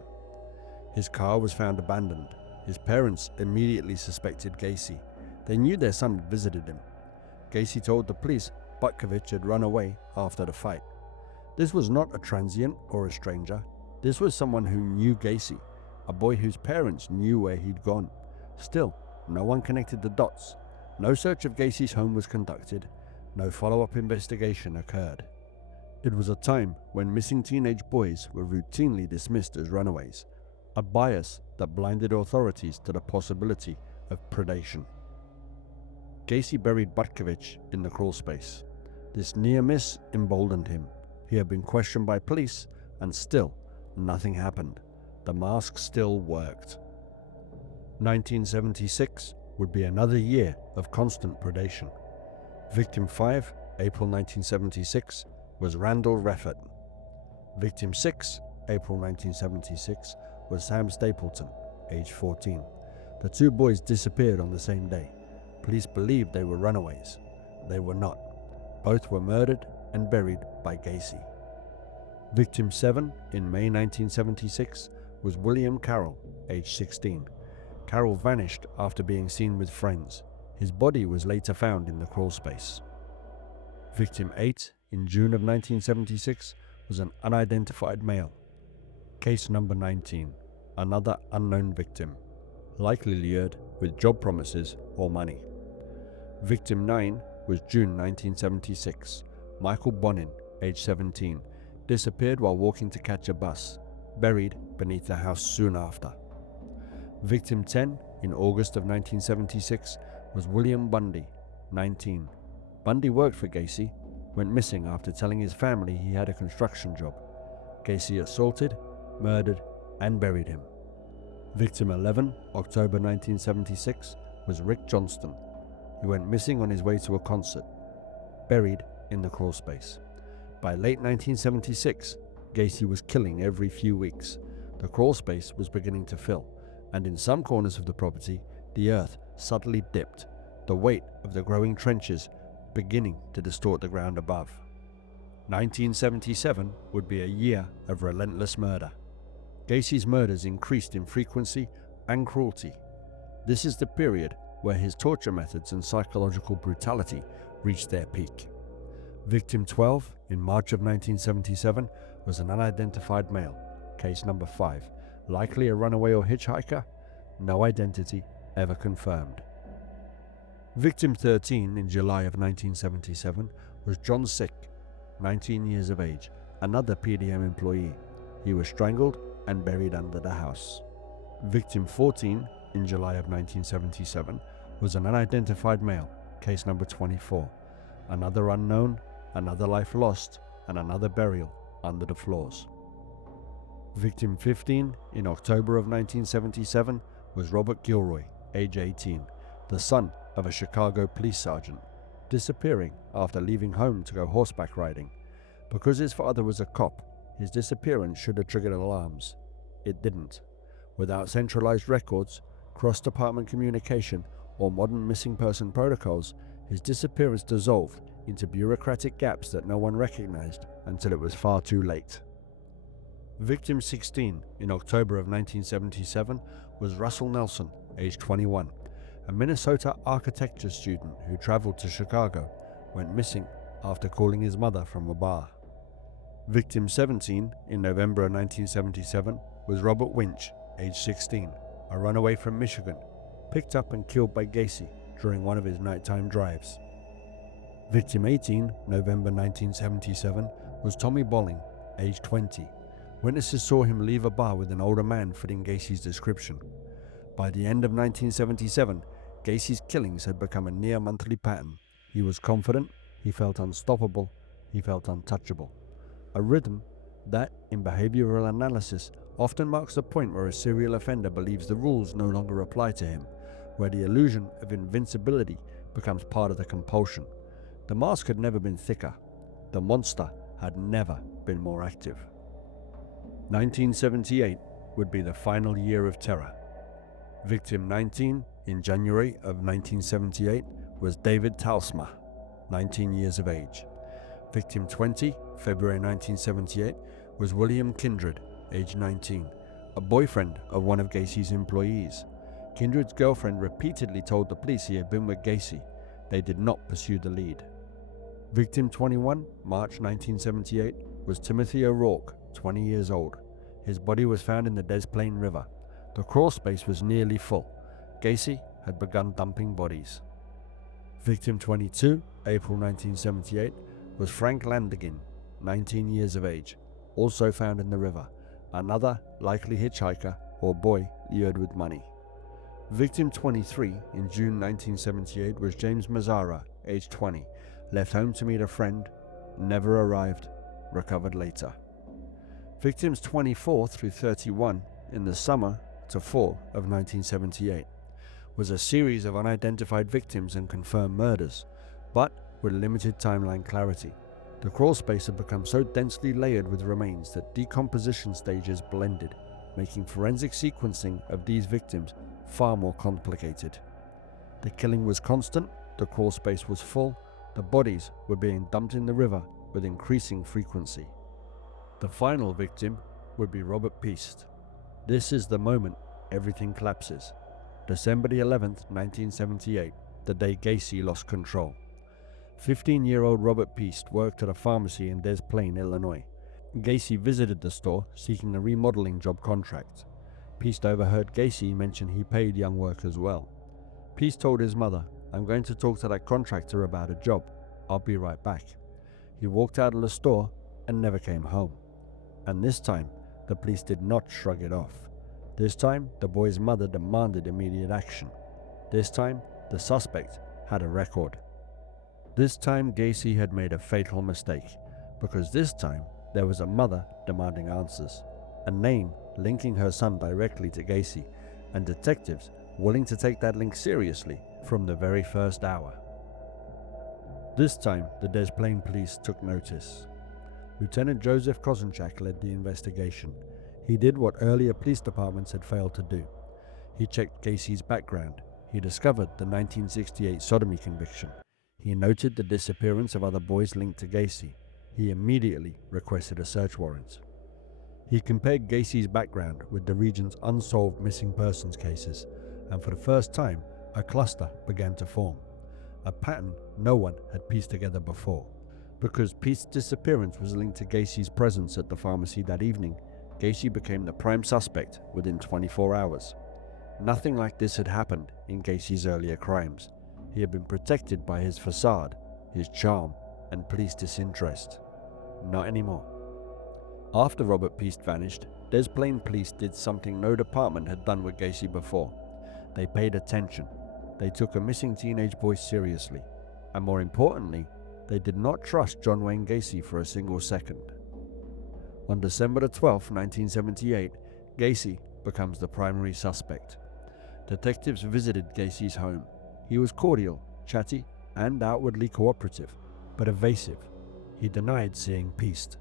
His car was found abandoned. His parents immediately suspected Gacy. They knew their son had visited him. Gacy told the police Butkovich had run away after the fight. This was not a transient or a stranger. This was someone who knew Gacy, a boy whose parents knew where he'd gone. Still, no one connected the dots. No search of Gacy's home was conducted. No follow-up investigation occurred. It was a time when missing teenage boys were routinely dismissed as runaways, a bias that blinded authorities to the possibility of predation. Gacy buried Butkovich in the crawl space. This near miss emboldened him. He had been questioned by police, and still nothing happened. The mask still worked. 1976 would be another year of constant predation. Victim 5, April 1976, was Randall Reffert. Victim 6, April 1976, was Sam Stapleton, age 14. The two boys disappeared on the same day. Police believed they were runaways. They were not. Both were murdered and buried by Gacy. Victim 7, in May 1976, was William Carroll, age 16. Carroll vanished after being seen with friends. His body was later found in the crawl space. Victim 8, in June of 1976, was an unidentified male. Case number 19, another unknown victim, likely lured with job promises or money. Victim 9 was June 1976. Michael Bonin, age 17, disappeared while walking to catch a bus, buried beneath the house soon after. Victim 10, in August of 1976, was William Bundy, 19. Bundy worked for Gacy, went missing after telling his family he had a construction job. Gacy assaulted, murdered, and buried him. Victim 11, October 1976, was Rick Johnston. He went missing on his way to a concert, buried in the crawl space. By late 1976, Gacy was killing every few weeks. The crawl space was beginning to fill, and in some corners of the property, the earth subtly dipped, the weight of the growing trenches beginning to distort the ground above. 1977 would be a year of relentless murder. Gacy's murders increased in frequency and cruelty. This is the period where his torture methods and psychological brutality reached their peak. Victim 12, in March of 1977, was an unidentified male, case number 5, likely a runaway or hitchhiker, no identity ever confirmed. Victim 13, in July of 1977, was John Sick, 19 years of age, another PDM employee. He was strangled and buried under the house. Victim 14, in July of 1977, was an unidentified male, case number 24. Another unknown, another life lost, and another burial under the floors. Victim 15, in October of 1977, was Robert Gilroy, age 18, the son of a Chicago police sergeant, disappearing after leaving home to go horseback riding. Because his father was a cop, his disappearance should have triggered alarms. It didn't. Without centralized records, cross-department communication, or modern missing person protocols, his disappearance dissolved into bureaucratic gaps that no one recognized until it was far too late. Victim 16 in October of 1977 was Russell Nelson, age 21, a Minnesota architecture student who traveled to Chicago, went missing after calling his mother from a bar. Victim 17 in November of 1977 was Robert Winch, age 16, a runaway from Michigan, picked up and killed by Gacy during one of his nighttime drives. Victim 18, November 1977, was Tommy Bolling, age 20. Witnesses saw him leave a bar with an older man fitting Gacy's description. By the end of 1977, Gacy's killings had become a near-monthly pattern. He was confident, he felt unstoppable, he felt untouchable. A rhythm that, in behavioral analysis, often marks the point where a serial offender believes the rules no longer apply to him, where the illusion of invincibility becomes part of the compulsion. The mask had never been thicker. The monster had never been more active. 1978 would be the final year of terror. Victim 19 in January of 1978 was David Talsma, 19 years of age. Victim 20, February 1978, was William Kindred, age 19, a boyfriend of one of Gacy's employees. Kindred's girlfriend repeatedly told the police he had been with Gacy. They did not pursue the lead. Victim 21, March 1978, was Timothy O'Rourke, 20 years old. His body was found in the Des Plaines River. The crawl space was nearly full. Gacy had begun dumping bodies. Victim 22, April 1978, was Frank Landegin, 19 years of age, also found in the river, another likely hitchhiker or boy lured with money. Victim 23 in June 1978 was James Mazzara, age 20, left home to meet a friend, never arrived, recovered later. Victims 24 through 31 in the summer to fall of 1978 was a series of unidentified victims and confirmed murders, but with limited timeline clarity. The crawl space had become so densely layered with remains that decomposition stages blended, making forensic sequencing of these victims far more complicated. The killing was constant, the crawl space was full, the bodies were being dumped in the river with increasing frequency. The final victim would be Robert Piest. This is the moment everything collapses. December the 11th, 1978, the day Gacy lost control. 15-year-old Robert Piest worked at a pharmacy in Des Plaines, Illinois. Gacy visited the store seeking a remodeling job contract. Piest overheard Gacy mention he paid young workers well. Piest told his mother, "I'm going to talk to that contractor about a job. I'll be right back." He walked out of the store and never came home. And this time, the police did not shrug it off. This time, the boy's mother demanded immediate action. This time, the suspect had a record. This time, Gacy had made a fatal mistake, because this time, there was a mother demanding answers, a name linking her son directly to Gacy, and detectives willing to take that link seriously from the very first hour. This time, the Des Plaines police took notice. Lieutenant Joseph Kozenchak led the investigation. He did what earlier police departments had failed to do. He checked Gacy's background. He discovered the 1968 sodomy conviction. He noted the disappearance of other boys linked to Gacy. He immediately requested a search warrant. He compared Gacy's background with the region's unsolved missing persons cases, and for the first time, a cluster began to form. A pattern no one had pieced together before. Because Piest's disappearance was linked to Gacy's presence at the pharmacy that evening, Gacy became the prime suspect within 24 hours. Nothing like this had happened in Gacy's earlier crimes. He had been protected by his facade, his charm, and police disinterest. Not anymore. After Robert Piest vanished, Des Plaines police did something no department had done with Gacy before. They paid attention. They took a missing teenage boy seriously. And more importantly, they did not trust John Wayne Gacy for a single second. On December 12, 1978, Gacy becomes the primary suspect. Detectives visited Gacy's home. He was cordial, chatty, and outwardly cooperative, but evasive. He denied seeing Piest.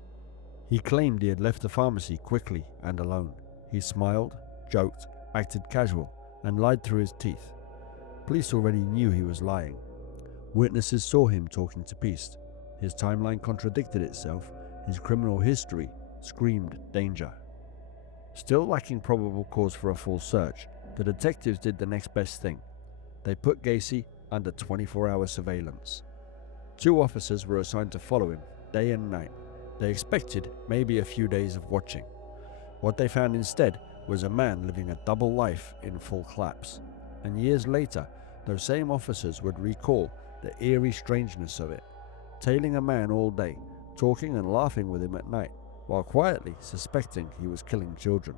He claimed he had left the pharmacy quickly and alone. He smiled, joked, acted casual, and lied through his teeth. Police already knew he was lying. Witnesses saw him talking to Piest. His timeline contradicted itself. His criminal history screamed danger. Still lacking probable cause for a full search, the detectives did the next best thing. They put Gacy under 24-hour surveillance. 2 officers were assigned to follow him day and night. They expected maybe a few days of watching. What they found instead was a man living a double life in full collapse. And years later, those same officers would recall the eerie strangeness of it, tailing a man all day, talking and laughing with him at night, while quietly suspecting he was killing children.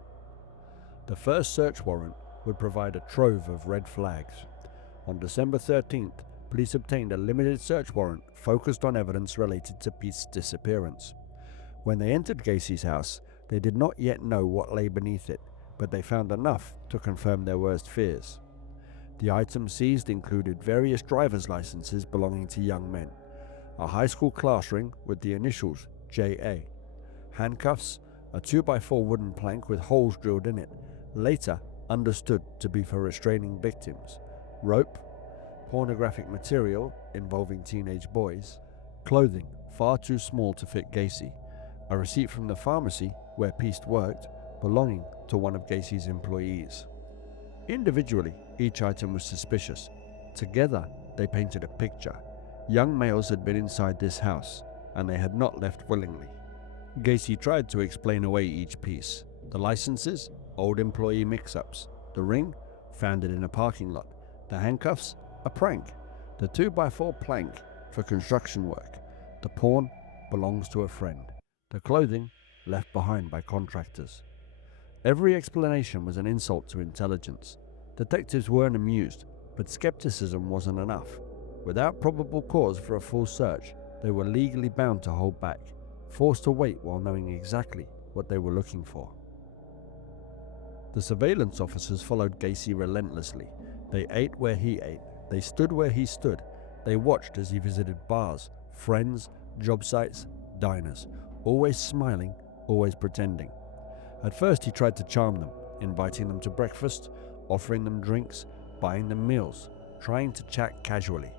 The first search warrant would provide a trove of red flags. On December 13th, police obtained a limited search warrant focused on evidence related to Pete's disappearance. When they entered Gacy's house, they did not yet know what lay beneath it, but they found enough to confirm their worst fears. The items seized included various driver's licenses belonging to young men, a high school class ring with the initials JA, handcuffs, a 2x4 wooden plank with holes drilled in it, later understood to be for restraining victims, rope, pornographic material involving teenage boys, clothing far too small to fit Gacy, a receipt from the pharmacy where Peace worked belonging to one of Gacy's employees. Individually, each item was suspicious. Together, they painted a picture. Young males had been inside this house, and they had not left willingly. Gacy tried to explain away each piece. The licenses, old employee mix-ups. The ring, found it in a parking lot. The handcuffs, a prank. The 2x4 plank, for construction work. The porn belongs to a friend. The clothing, left behind by contractors. Every explanation was an insult to intelligence. Detectives weren't amused, but skepticism wasn't enough. Without probable cause for a full search, they were legally bound to hold back, forced to wait while knowing exactly what they were looking for. The surveillance officers followed Gacy relentlessly. They ate where he ate. They stood where he stood. They watched as he visited bars, friends, job sites, diners, always smiling, always pretending. At first he tried to charm them, inviting them to breakfast, offering them drinks, buying them meals, trying to chat casually.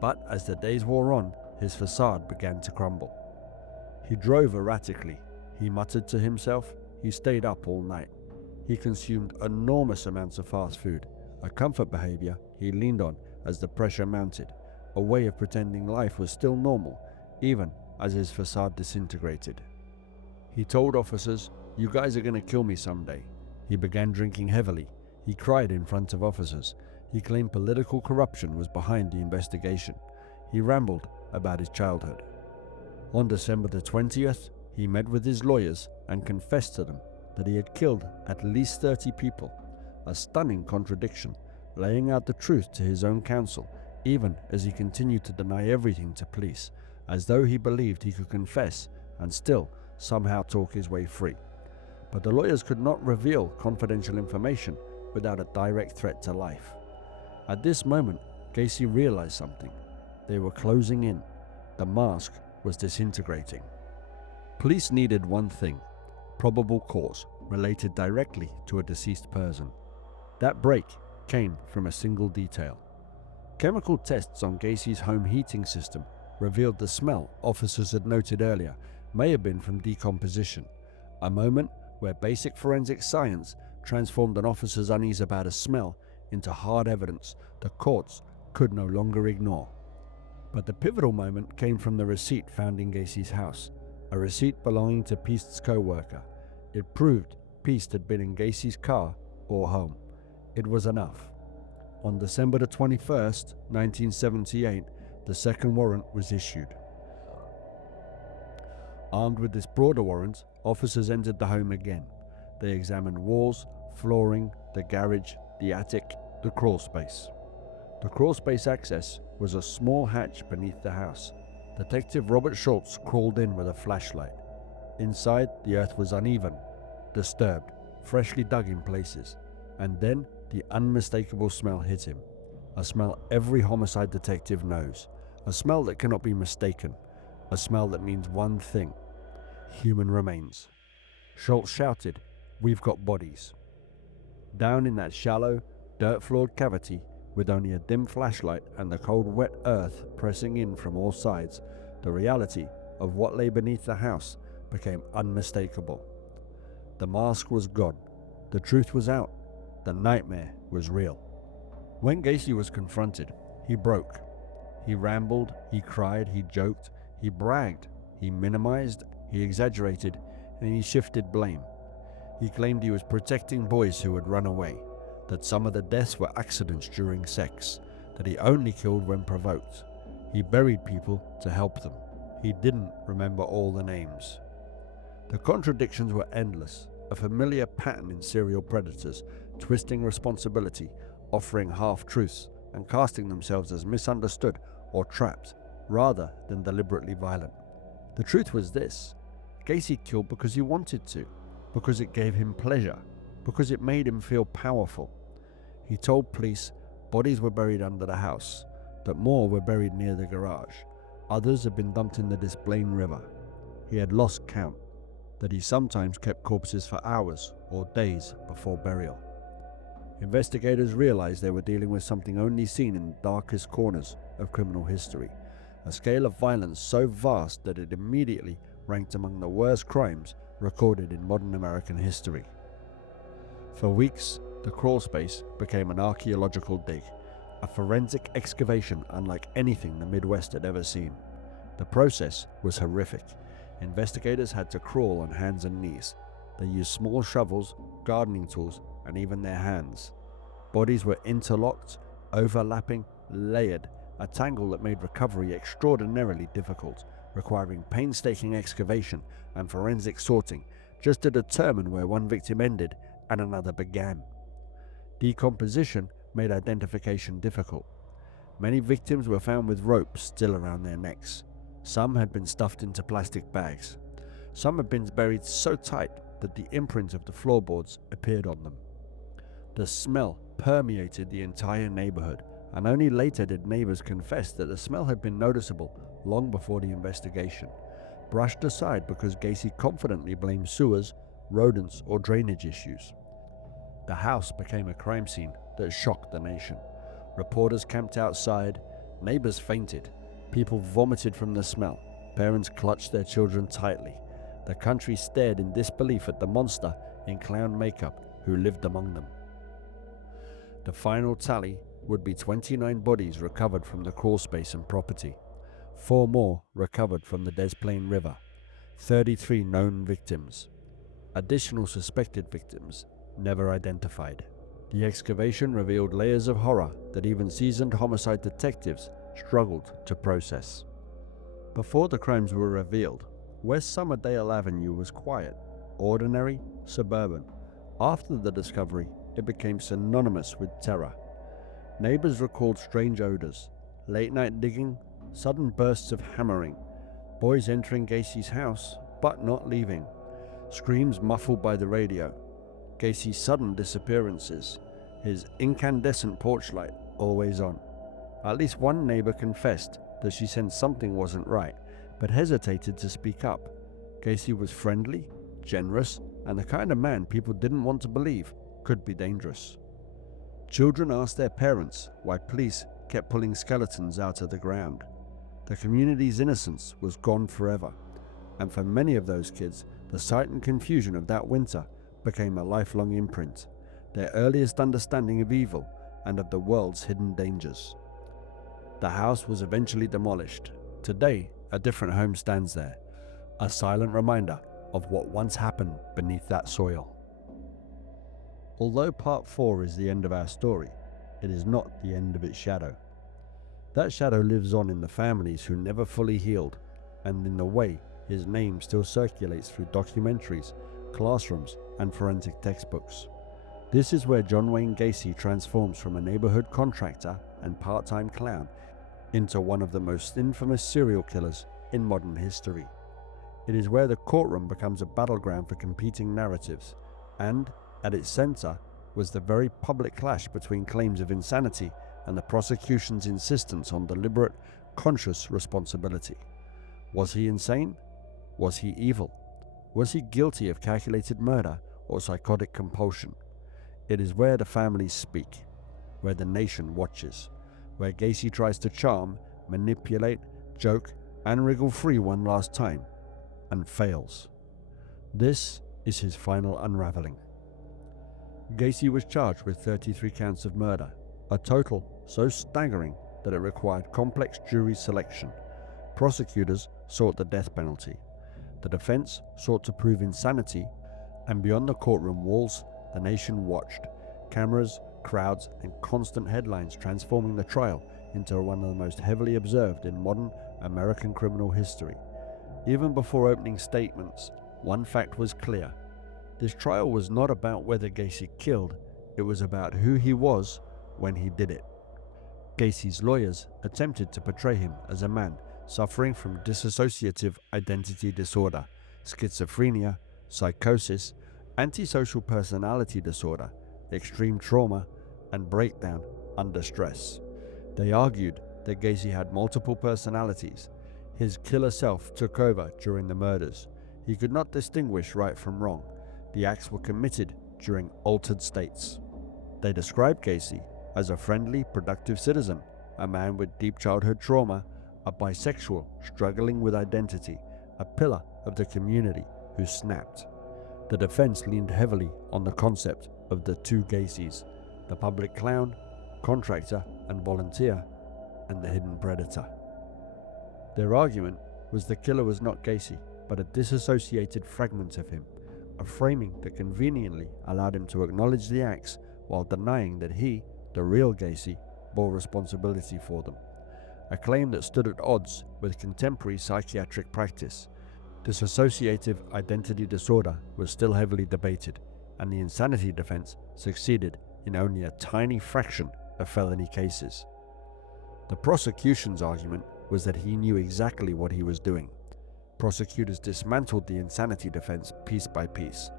But as the days wore on, his facade began to crumble. He drove erratically. He muttered to himself. He stayed up all night. He consumed enormous amounts of fast food, a comfort behavior he leaned on as the pressure mounted, a way of pretending life was still normal, even as his facade disintegrated. He told officers, "You guys are going to kill me someday." He began drinking heavily. He cried in front of officers. He claimed political corruption was behind the investigation. He rambled about his childhood. On December the 20th, he met with his lawyers and confessed to them that he had killed at least 30 people, a stunning contradiction, laying out the truth to his own counsel, even as he continued to deny everything to police, as though he believed he could confess and still somehow talk his way free. But the lawyers could not reveal confidential information without a direct threat to life. At this moment, Gacy realized something. They were closing in. The mask was disintegrating. Police needed one thing: probable cause related directly to a deceased person. That break came from a single detail. Chemical tests on Gacy's home heating system revealed the smell officers had noted earlier may have been from decomposition, a moment where basic forensic science transformed an officer's unease about a smell into hard evidence the courts could no longer ignore. But the pivotal moment came from the receipt found in Gacy's house, a receipt belonging to Peace's co-worker. It proved Peace had been in Gacy's car or home. It was enough. On December the 21st, 1978, the second warrant was issued. Armed with this broader warrant, officers entered the home again. They examined walls, flooring, the garage, the attic, the crawl space. The crawl space access was a small hatch beneath the house. Detective Robert Schultz crawled in with a flashlight. Inside, the earth was uneven, disturbed, freshly dug in places. And then the unmistakable smell hit him. A smell every homicide detective knows. A smell that cannot be mistaken. A smell that means one thing: human remains. Schultz shouted, "We've got bodies." Down in that shallow, dirt-floored cavity, with only a dim flashlight and the cold, wet earth pressing in from all sides, the reality of what lay beneath the house became unmistakable. The mask was gone. The truth was out. The nightmare was real. When Gacy was confronted, he broke. He rambled, he cried, he joked, he bragged, he minimized, he exaggerated, and he shifted blame. He claimed he was protecting boys who had run away, that some of the deaths were accidents during sex, that he only killed when provoked. He buried people to help them. He didn't remember all the names. The contradictions were endless, a familiar pattern in serial predators, twisting responsibility, offering half-truths, and casting themselves as misunderstood or trapped, rather than deliberately violent. The truth was this: Gacy killed because he wanted to, because it gave him pleasure, because it made him feel powerful. He told police bodies were buried under the house, that more were buried near the garage. Others had been dumped in the Des Plaines River. He had lost count, that he sometimes kept corpses for hours or days before burial. Investigators realized they were dealing with something only seen in the darkest corners of criminal history, a scale of violence so vast that it immediately ranked among the worst crimes recorded in modern American history. For weeks, the crawl space became an archaeological dig, a forensic excavation unlike anything the Midwest had ever seen. The process was horrific. Investigators had to crawl on hands and knees. They used small shovels, gardening tools, and even their hands. Bodies were interlocked, overlapping, layered, a tangle that made recovery extraordinarily difficult, requiring painstaking excavation and forensic sorting just to determine where one victim ended and another began. Decomposition made identification difficult. Many victims were found with ropes still around their necks. Some had been stuffed into plastic bags. Some had been buried so tight that the imprint of the floorboards appeared on them. The smell permeated the entire neighborhood, and only later did neighbors confess that the smell had been noticeable long before the investigation, brushed aside because Gacy confidently blamed sewers, rodents, or drainage issues. The house became a crime scene that shocked the nation. Reporters camped outside, neighbors fainted, people vomited from the smell, parents clutched their children tightly. The country stared in disbelief at the monster in clown makeup who lived among them. The final tally would be 29 bodies recovered from the crawl space and property, 4 more recovered from the Des Plaines River, 33 known victims. Additional suspected victims never identified. The excavation revealed layers of horror that even seasoned homicide detectives struggled to process. Before the crimes were revealed, West Somerdale Avenue was quiet, ordinary, suburban. After the discovery, it became synonymous with terror. Neighbors recalled strange odors, late-night digging, sudden bursts of hammering, boys entering Gacy's house but not leaving, screams muffled by the radio, Gacy's sudden disappearances, his incandescent porch light always on. At least one neighbor confessed that she sensed something wasn't right, but hesitated to speak up. Gacy was friendly, generous, and the kind of man people didn't want to believe could be dangerous. Children asked their parents why police kept pulling skeletons out of the ground. The community's innocence was gone forever, and for many of those kids, the sight and confusion of that winter became a lifelong imprint, their earliest understanding of evil and of the world's hidden dangers. The house was eventually demolished. Today, a different home stands there, a silent reminder of what once happened beneath that soil. Although part 4 is the end of our story, it is not the end of its shadow. That shadow lives on in the families who never fully healed, and in the way his name still circulates through documentaries, classrooms, and forensic textbooks. This is where John Wayne Gacy transforms from a neighborhood contractor and part-time clown into one of the most infamous serial killers in modern history. It is where the courtroom becomes a battleground for competing narratives, and at its center was the very public clash between claims of insanity and the prosecution's insistence on deliberate, conscious responsibility. Was he insane? Was he evil? Was he guilty of calculated murder or psychotic compulsion? It is where the families speak, where the nation watches, where Gacy tries to charm, manipulate, joke, and wriggle free one last time, and fails. This is his final unraveling. Gacy was charged with 33 counts of murder, a total so staggering that it required complex jury selection. Prosecutors sought the death penalty. The defense sought to prove insanity, and beyond the courtroom walls, the nation watched. Cameras, crowds, and constant headlines transforming the trial into one of the most heavily observed in modern American criminal history. Even before opening statements, one fact was clear. This trial was not about whether Gacy killed, it was about who he was when he did it. Gacy's lawyers attempted to portray him as a man suffering from dissociative identity disorder, schizophrenia, psychosis, antisocial personality disorder, extreme trauma, and breakdown under stress. They argued that Gacy had multiple personalities. His killer self took over during the murders. He could not distinguish right from wrong. The acts were committed during altered states. They described Gacy as a friendly, productive citizen, a man with deep childhood trauma, a bisexual struggling with identity, a pillar of the community who snapped. The defense leaned heavily on the concept of the two Gacys, the public clown, contractor and volunteer, and the hidden predator. Their argument was the killer was not Gacy, but a disassociated fragment of him, a framing that conveniently allowed him to acknowledge the acts while denying that he, the real Gacy, bore responsibility for them. A claim that stood at odds with contemporary psychiatric practice. Dissociative identity disorder was still heavily debated, and the insanity defense succeeded in only a tiny fraction of felony cases. The prosecution's argument was that he knew exactly what he was doing. Prosecutors dismantled the insanity defense piece by piece.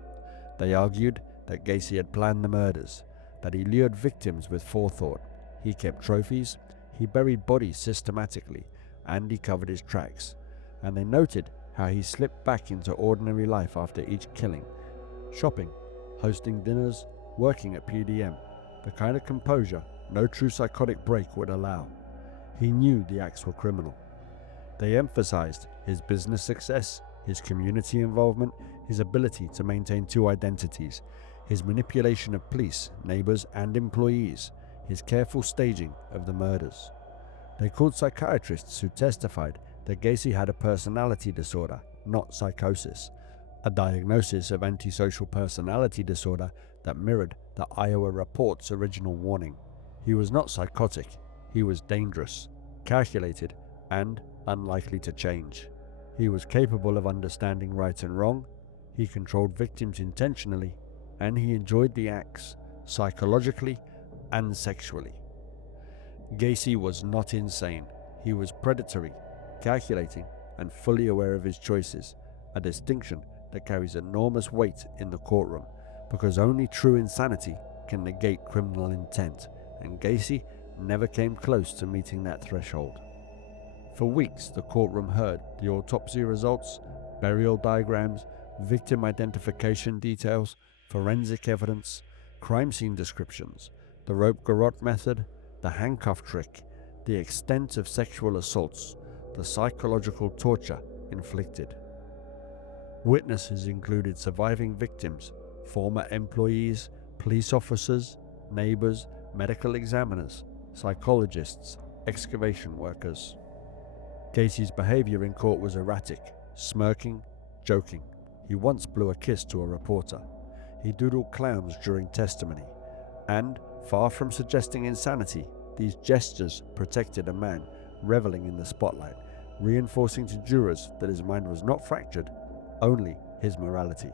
They argued that Gacy had planned the murders, that he lured victims with forethought, he kept trophies, he buried bodies systematically, and he covered his tracks. And they noted how he slipped back into ordinary life after each killing, shopping, hosting dinners, working at PDM, the kind of composure no true psychotic break would allow. He knew the acts were criminal. They emphasized his business success, his community involvement, his ability to maintain two identities, his manipulation of police, neighbors, and employees, his careful staging of the murders. They called psychiatrists who testified that Gacy had a personality disorder, not psychosis, a diagnosis of antisocial personality disorder that mirrored the Iowa Report's original warning. He was not psychotic, he was dangerous, calculated, and unlikely to change. He was capable of understanding right and wrong, he controlled victims intentionally, and he enjoyed the acts, psychologically and sexually. Gacy was not insane, he was predatory, calculating, and fully aware of his choices, a distinction that carries enormous weight in the courtroom, because only true insanity can negate criminal intent, and Gacy never came close to meeting that threshold. For weeks, the courtroom heard the autopsy results, burial diagrams, victim identification details, forensic evidence, crime scene descriptions, the rope garrote method, the handcuff trick, the extent of sexual assaults, the psychological torture inflicted. Witnesses included surviving victims, former employees, police officers, neighbors, medical examiners, psychologists, excavation workers. Gacy's behavior in court was erratic, smirking, joking. He once blew a kiss to a reporter. He doodled clowns during testimony. And, far from suggesting insanity, these gestures protected a man reveling in the spotlight, reinforcing to jurors that his mind was not fractured, only his morality.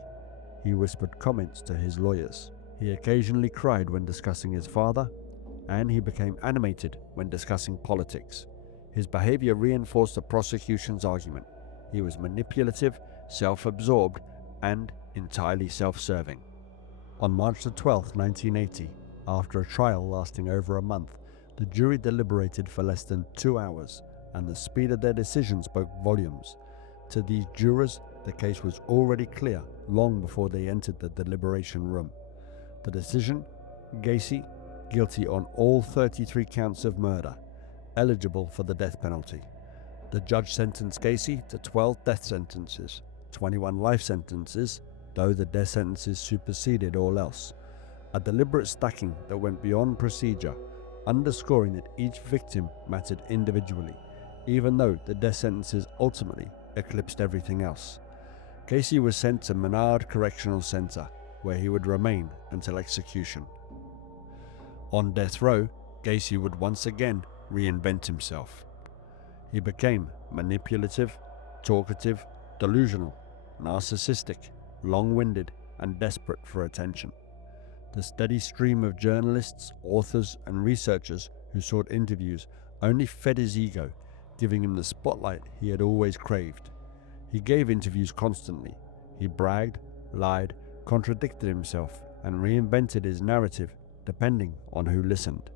He whispered comments to his lawyers. He occasionally cried when discussing his father, and he became animated when discussing politics. His behavior reinforced the prosecution's argument. He was manipulative, self-absorbed, and entirely self-serving. On March 12, 1980, after a trial lasting over a month, the jury deliberated for less than 2 hours, and the speed of their decision spoke volumes. To these jurors, the case was already clear long before they entered the deliberation room. The decision? Gacy, guilty on all 33 counts of murder, eligible for the death penalty. The judge sentenced Gacy to 12 death sentences, 21 life sentences, though the death sentences superseded all else. A deliberate stacking that went beyond procedure, underscoring that each victim mattered individually, even though the death sentences ultimately eclipsed everything else. Gacy was sent to Menard Correctional Center, where he would remain until execution. On death row, Gacy would once again reinvent himself. He became manipulative, talkative, delusional, narcissistic, long-winded, and desperate for attention. The steady stream of journalists, authors, and researchers who sought interviews only fed his ego, giving him the spotlight he had always craved. He gave interviews constantly. He bragged, lied, contradicted himself, and reinvented his narrative depending on who listened.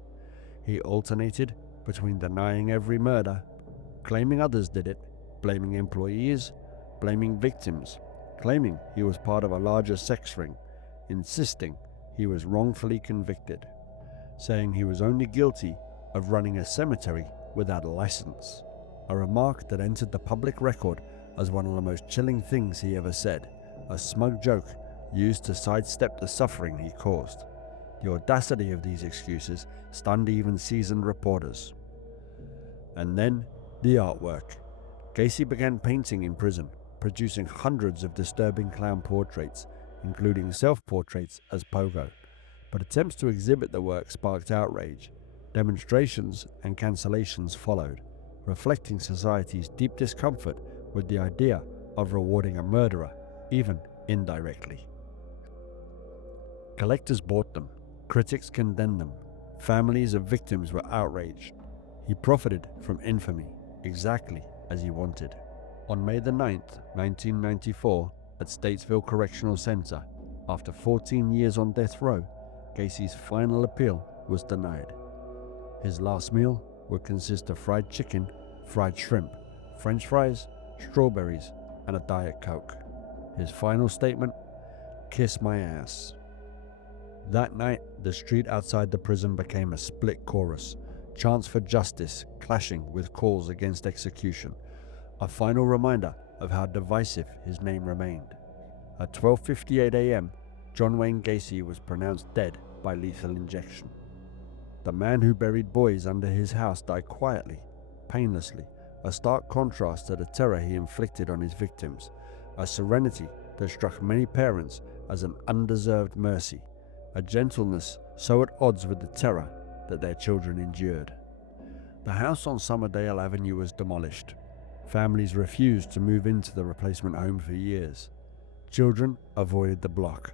He alternated between denying every murder, claiming others did it, blaming employees, blaming victims, claiming he was part of a larger sex ring, insisting he was wrongfully convicted, saying he was only guilty of running a cemetery without a license, a remark that entered the public record as one of the most chilling things he ever said, a smug joke used to sidestep the suffering he caused. The audacity of these excuses stunned even seasoned reporters. And then, the artwork. Gacy began painting in prison, producing hundreds of disturbing clown portraits, including self-portraits as Pogo. But attempts to exhibit the work sparked outrage. Demonstrations and cancellations followed, reflecting society's deep discomfort with the idea of rewarding a murderer, even indirectly. Collectors bought them, critics condemned them, families of victims were outraged. He profited from infamy, exactly as he wanted. On May the 9th, 1994, at Statesville Correctional Center, after 14 years on death row, Gacy's final appeal was denied. His last meal would consist of fried chicken, fried shrimp, French fries, strawberries, and a Diet Coke. His final statement: "Kiss my ass." That night, the street outside the prison became a split chorus, chants for justice clashing with calls against execution, a final reminder of how divisive his name remained. At 12:58 a.m., John Wayne Gacy was pronounced dead by lethal injection. The man who buried boys under his house died quietly, painlessly, a stark contrast to the terror he inflicted on his victims, a serenity that struck many parents as an undeserved mercy, a gentleness so at odds with the terror that their children endured. The house on Summerdale Avenue was demolished. Families refused to move into the replacement home for years. Children avoided the block.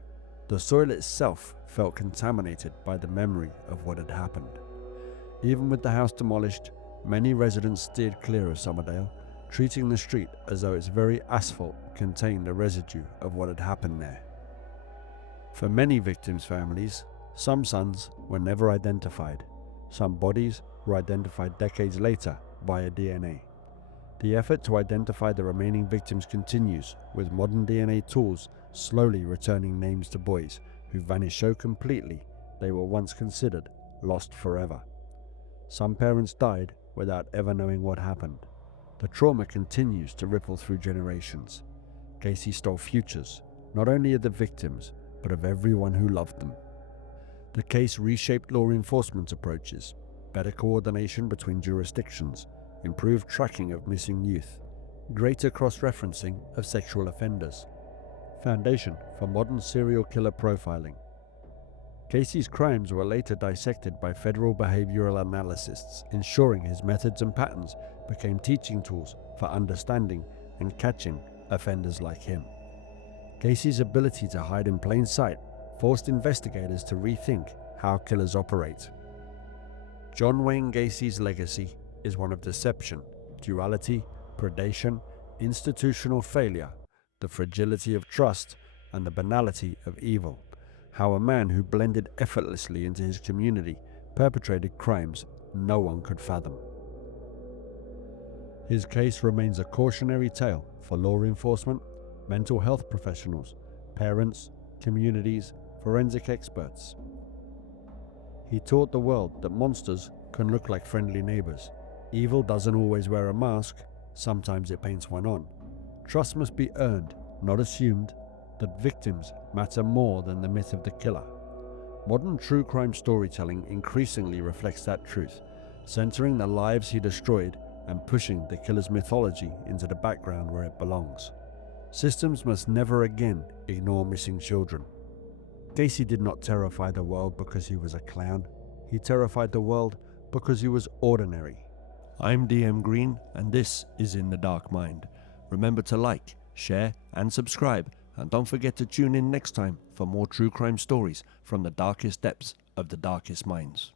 The soil itself felt contaminated by the memory of what had happened. Even with the house demolished, many residents steered clear of Summerdale, treating the street as though its very asphalt contained a residue of what had happened there. For many victims' families, some sons were never identified. Some bodies were identified decades later via DNA. The effort to identify the remaining victims continues, with modern DNA tools slowly returning names to boys who vanished so completely they were once considered lost forever. Some parents died without ever knowing what happened. The trauma continues to ripple through generations. Gacy stole futures, not only of the victims, but of everyone who loved them. The case reshaped law enforcement approaches, better coordination between jurisdictions, improved tracking of missing youth, greater cross-referencing of sexual offenders, foundation for modern serial killer profiling. Gacy's crimes were later dissected by federal behavioral analysts, ensuring his methods and patterns became teaching tools for understanding and catching offenders like him. Gacy's ability to hide in plain sight forced investigators to rethink how killers operate. John Wayne Gacy's legacy is one of deception, duality, predation, institutional failure, the fragility of trust, and the banality of evil. How a man who blended effortlessly into his community perpetrated crimes no one could fathom. His case remains a cautionary tale for law enforcement, mental health professionals, parents, communities, forensic experts. He taught the world that monsters can look like friendly neighbors. Evil doesn't always wear a mask, sometimes it paints one on. Trust must be earned, not assumed. that victims matter more than the myth of the killer. Modern true crime storytelling increasingly reflects that truth, centering the lives he destroyed and pushing the killer's mythology into the background where it belongs. Systems must never again ignore missing children. Gacy did not terrify the world because he was a clown. He terrified the world because he was ordinary. I'm DM Green, and this is In the Dark Mind. Remember to like, share, and subscribe, and don't forget to tune in next time for more true crime stories from the darkest depths of the darkest minds.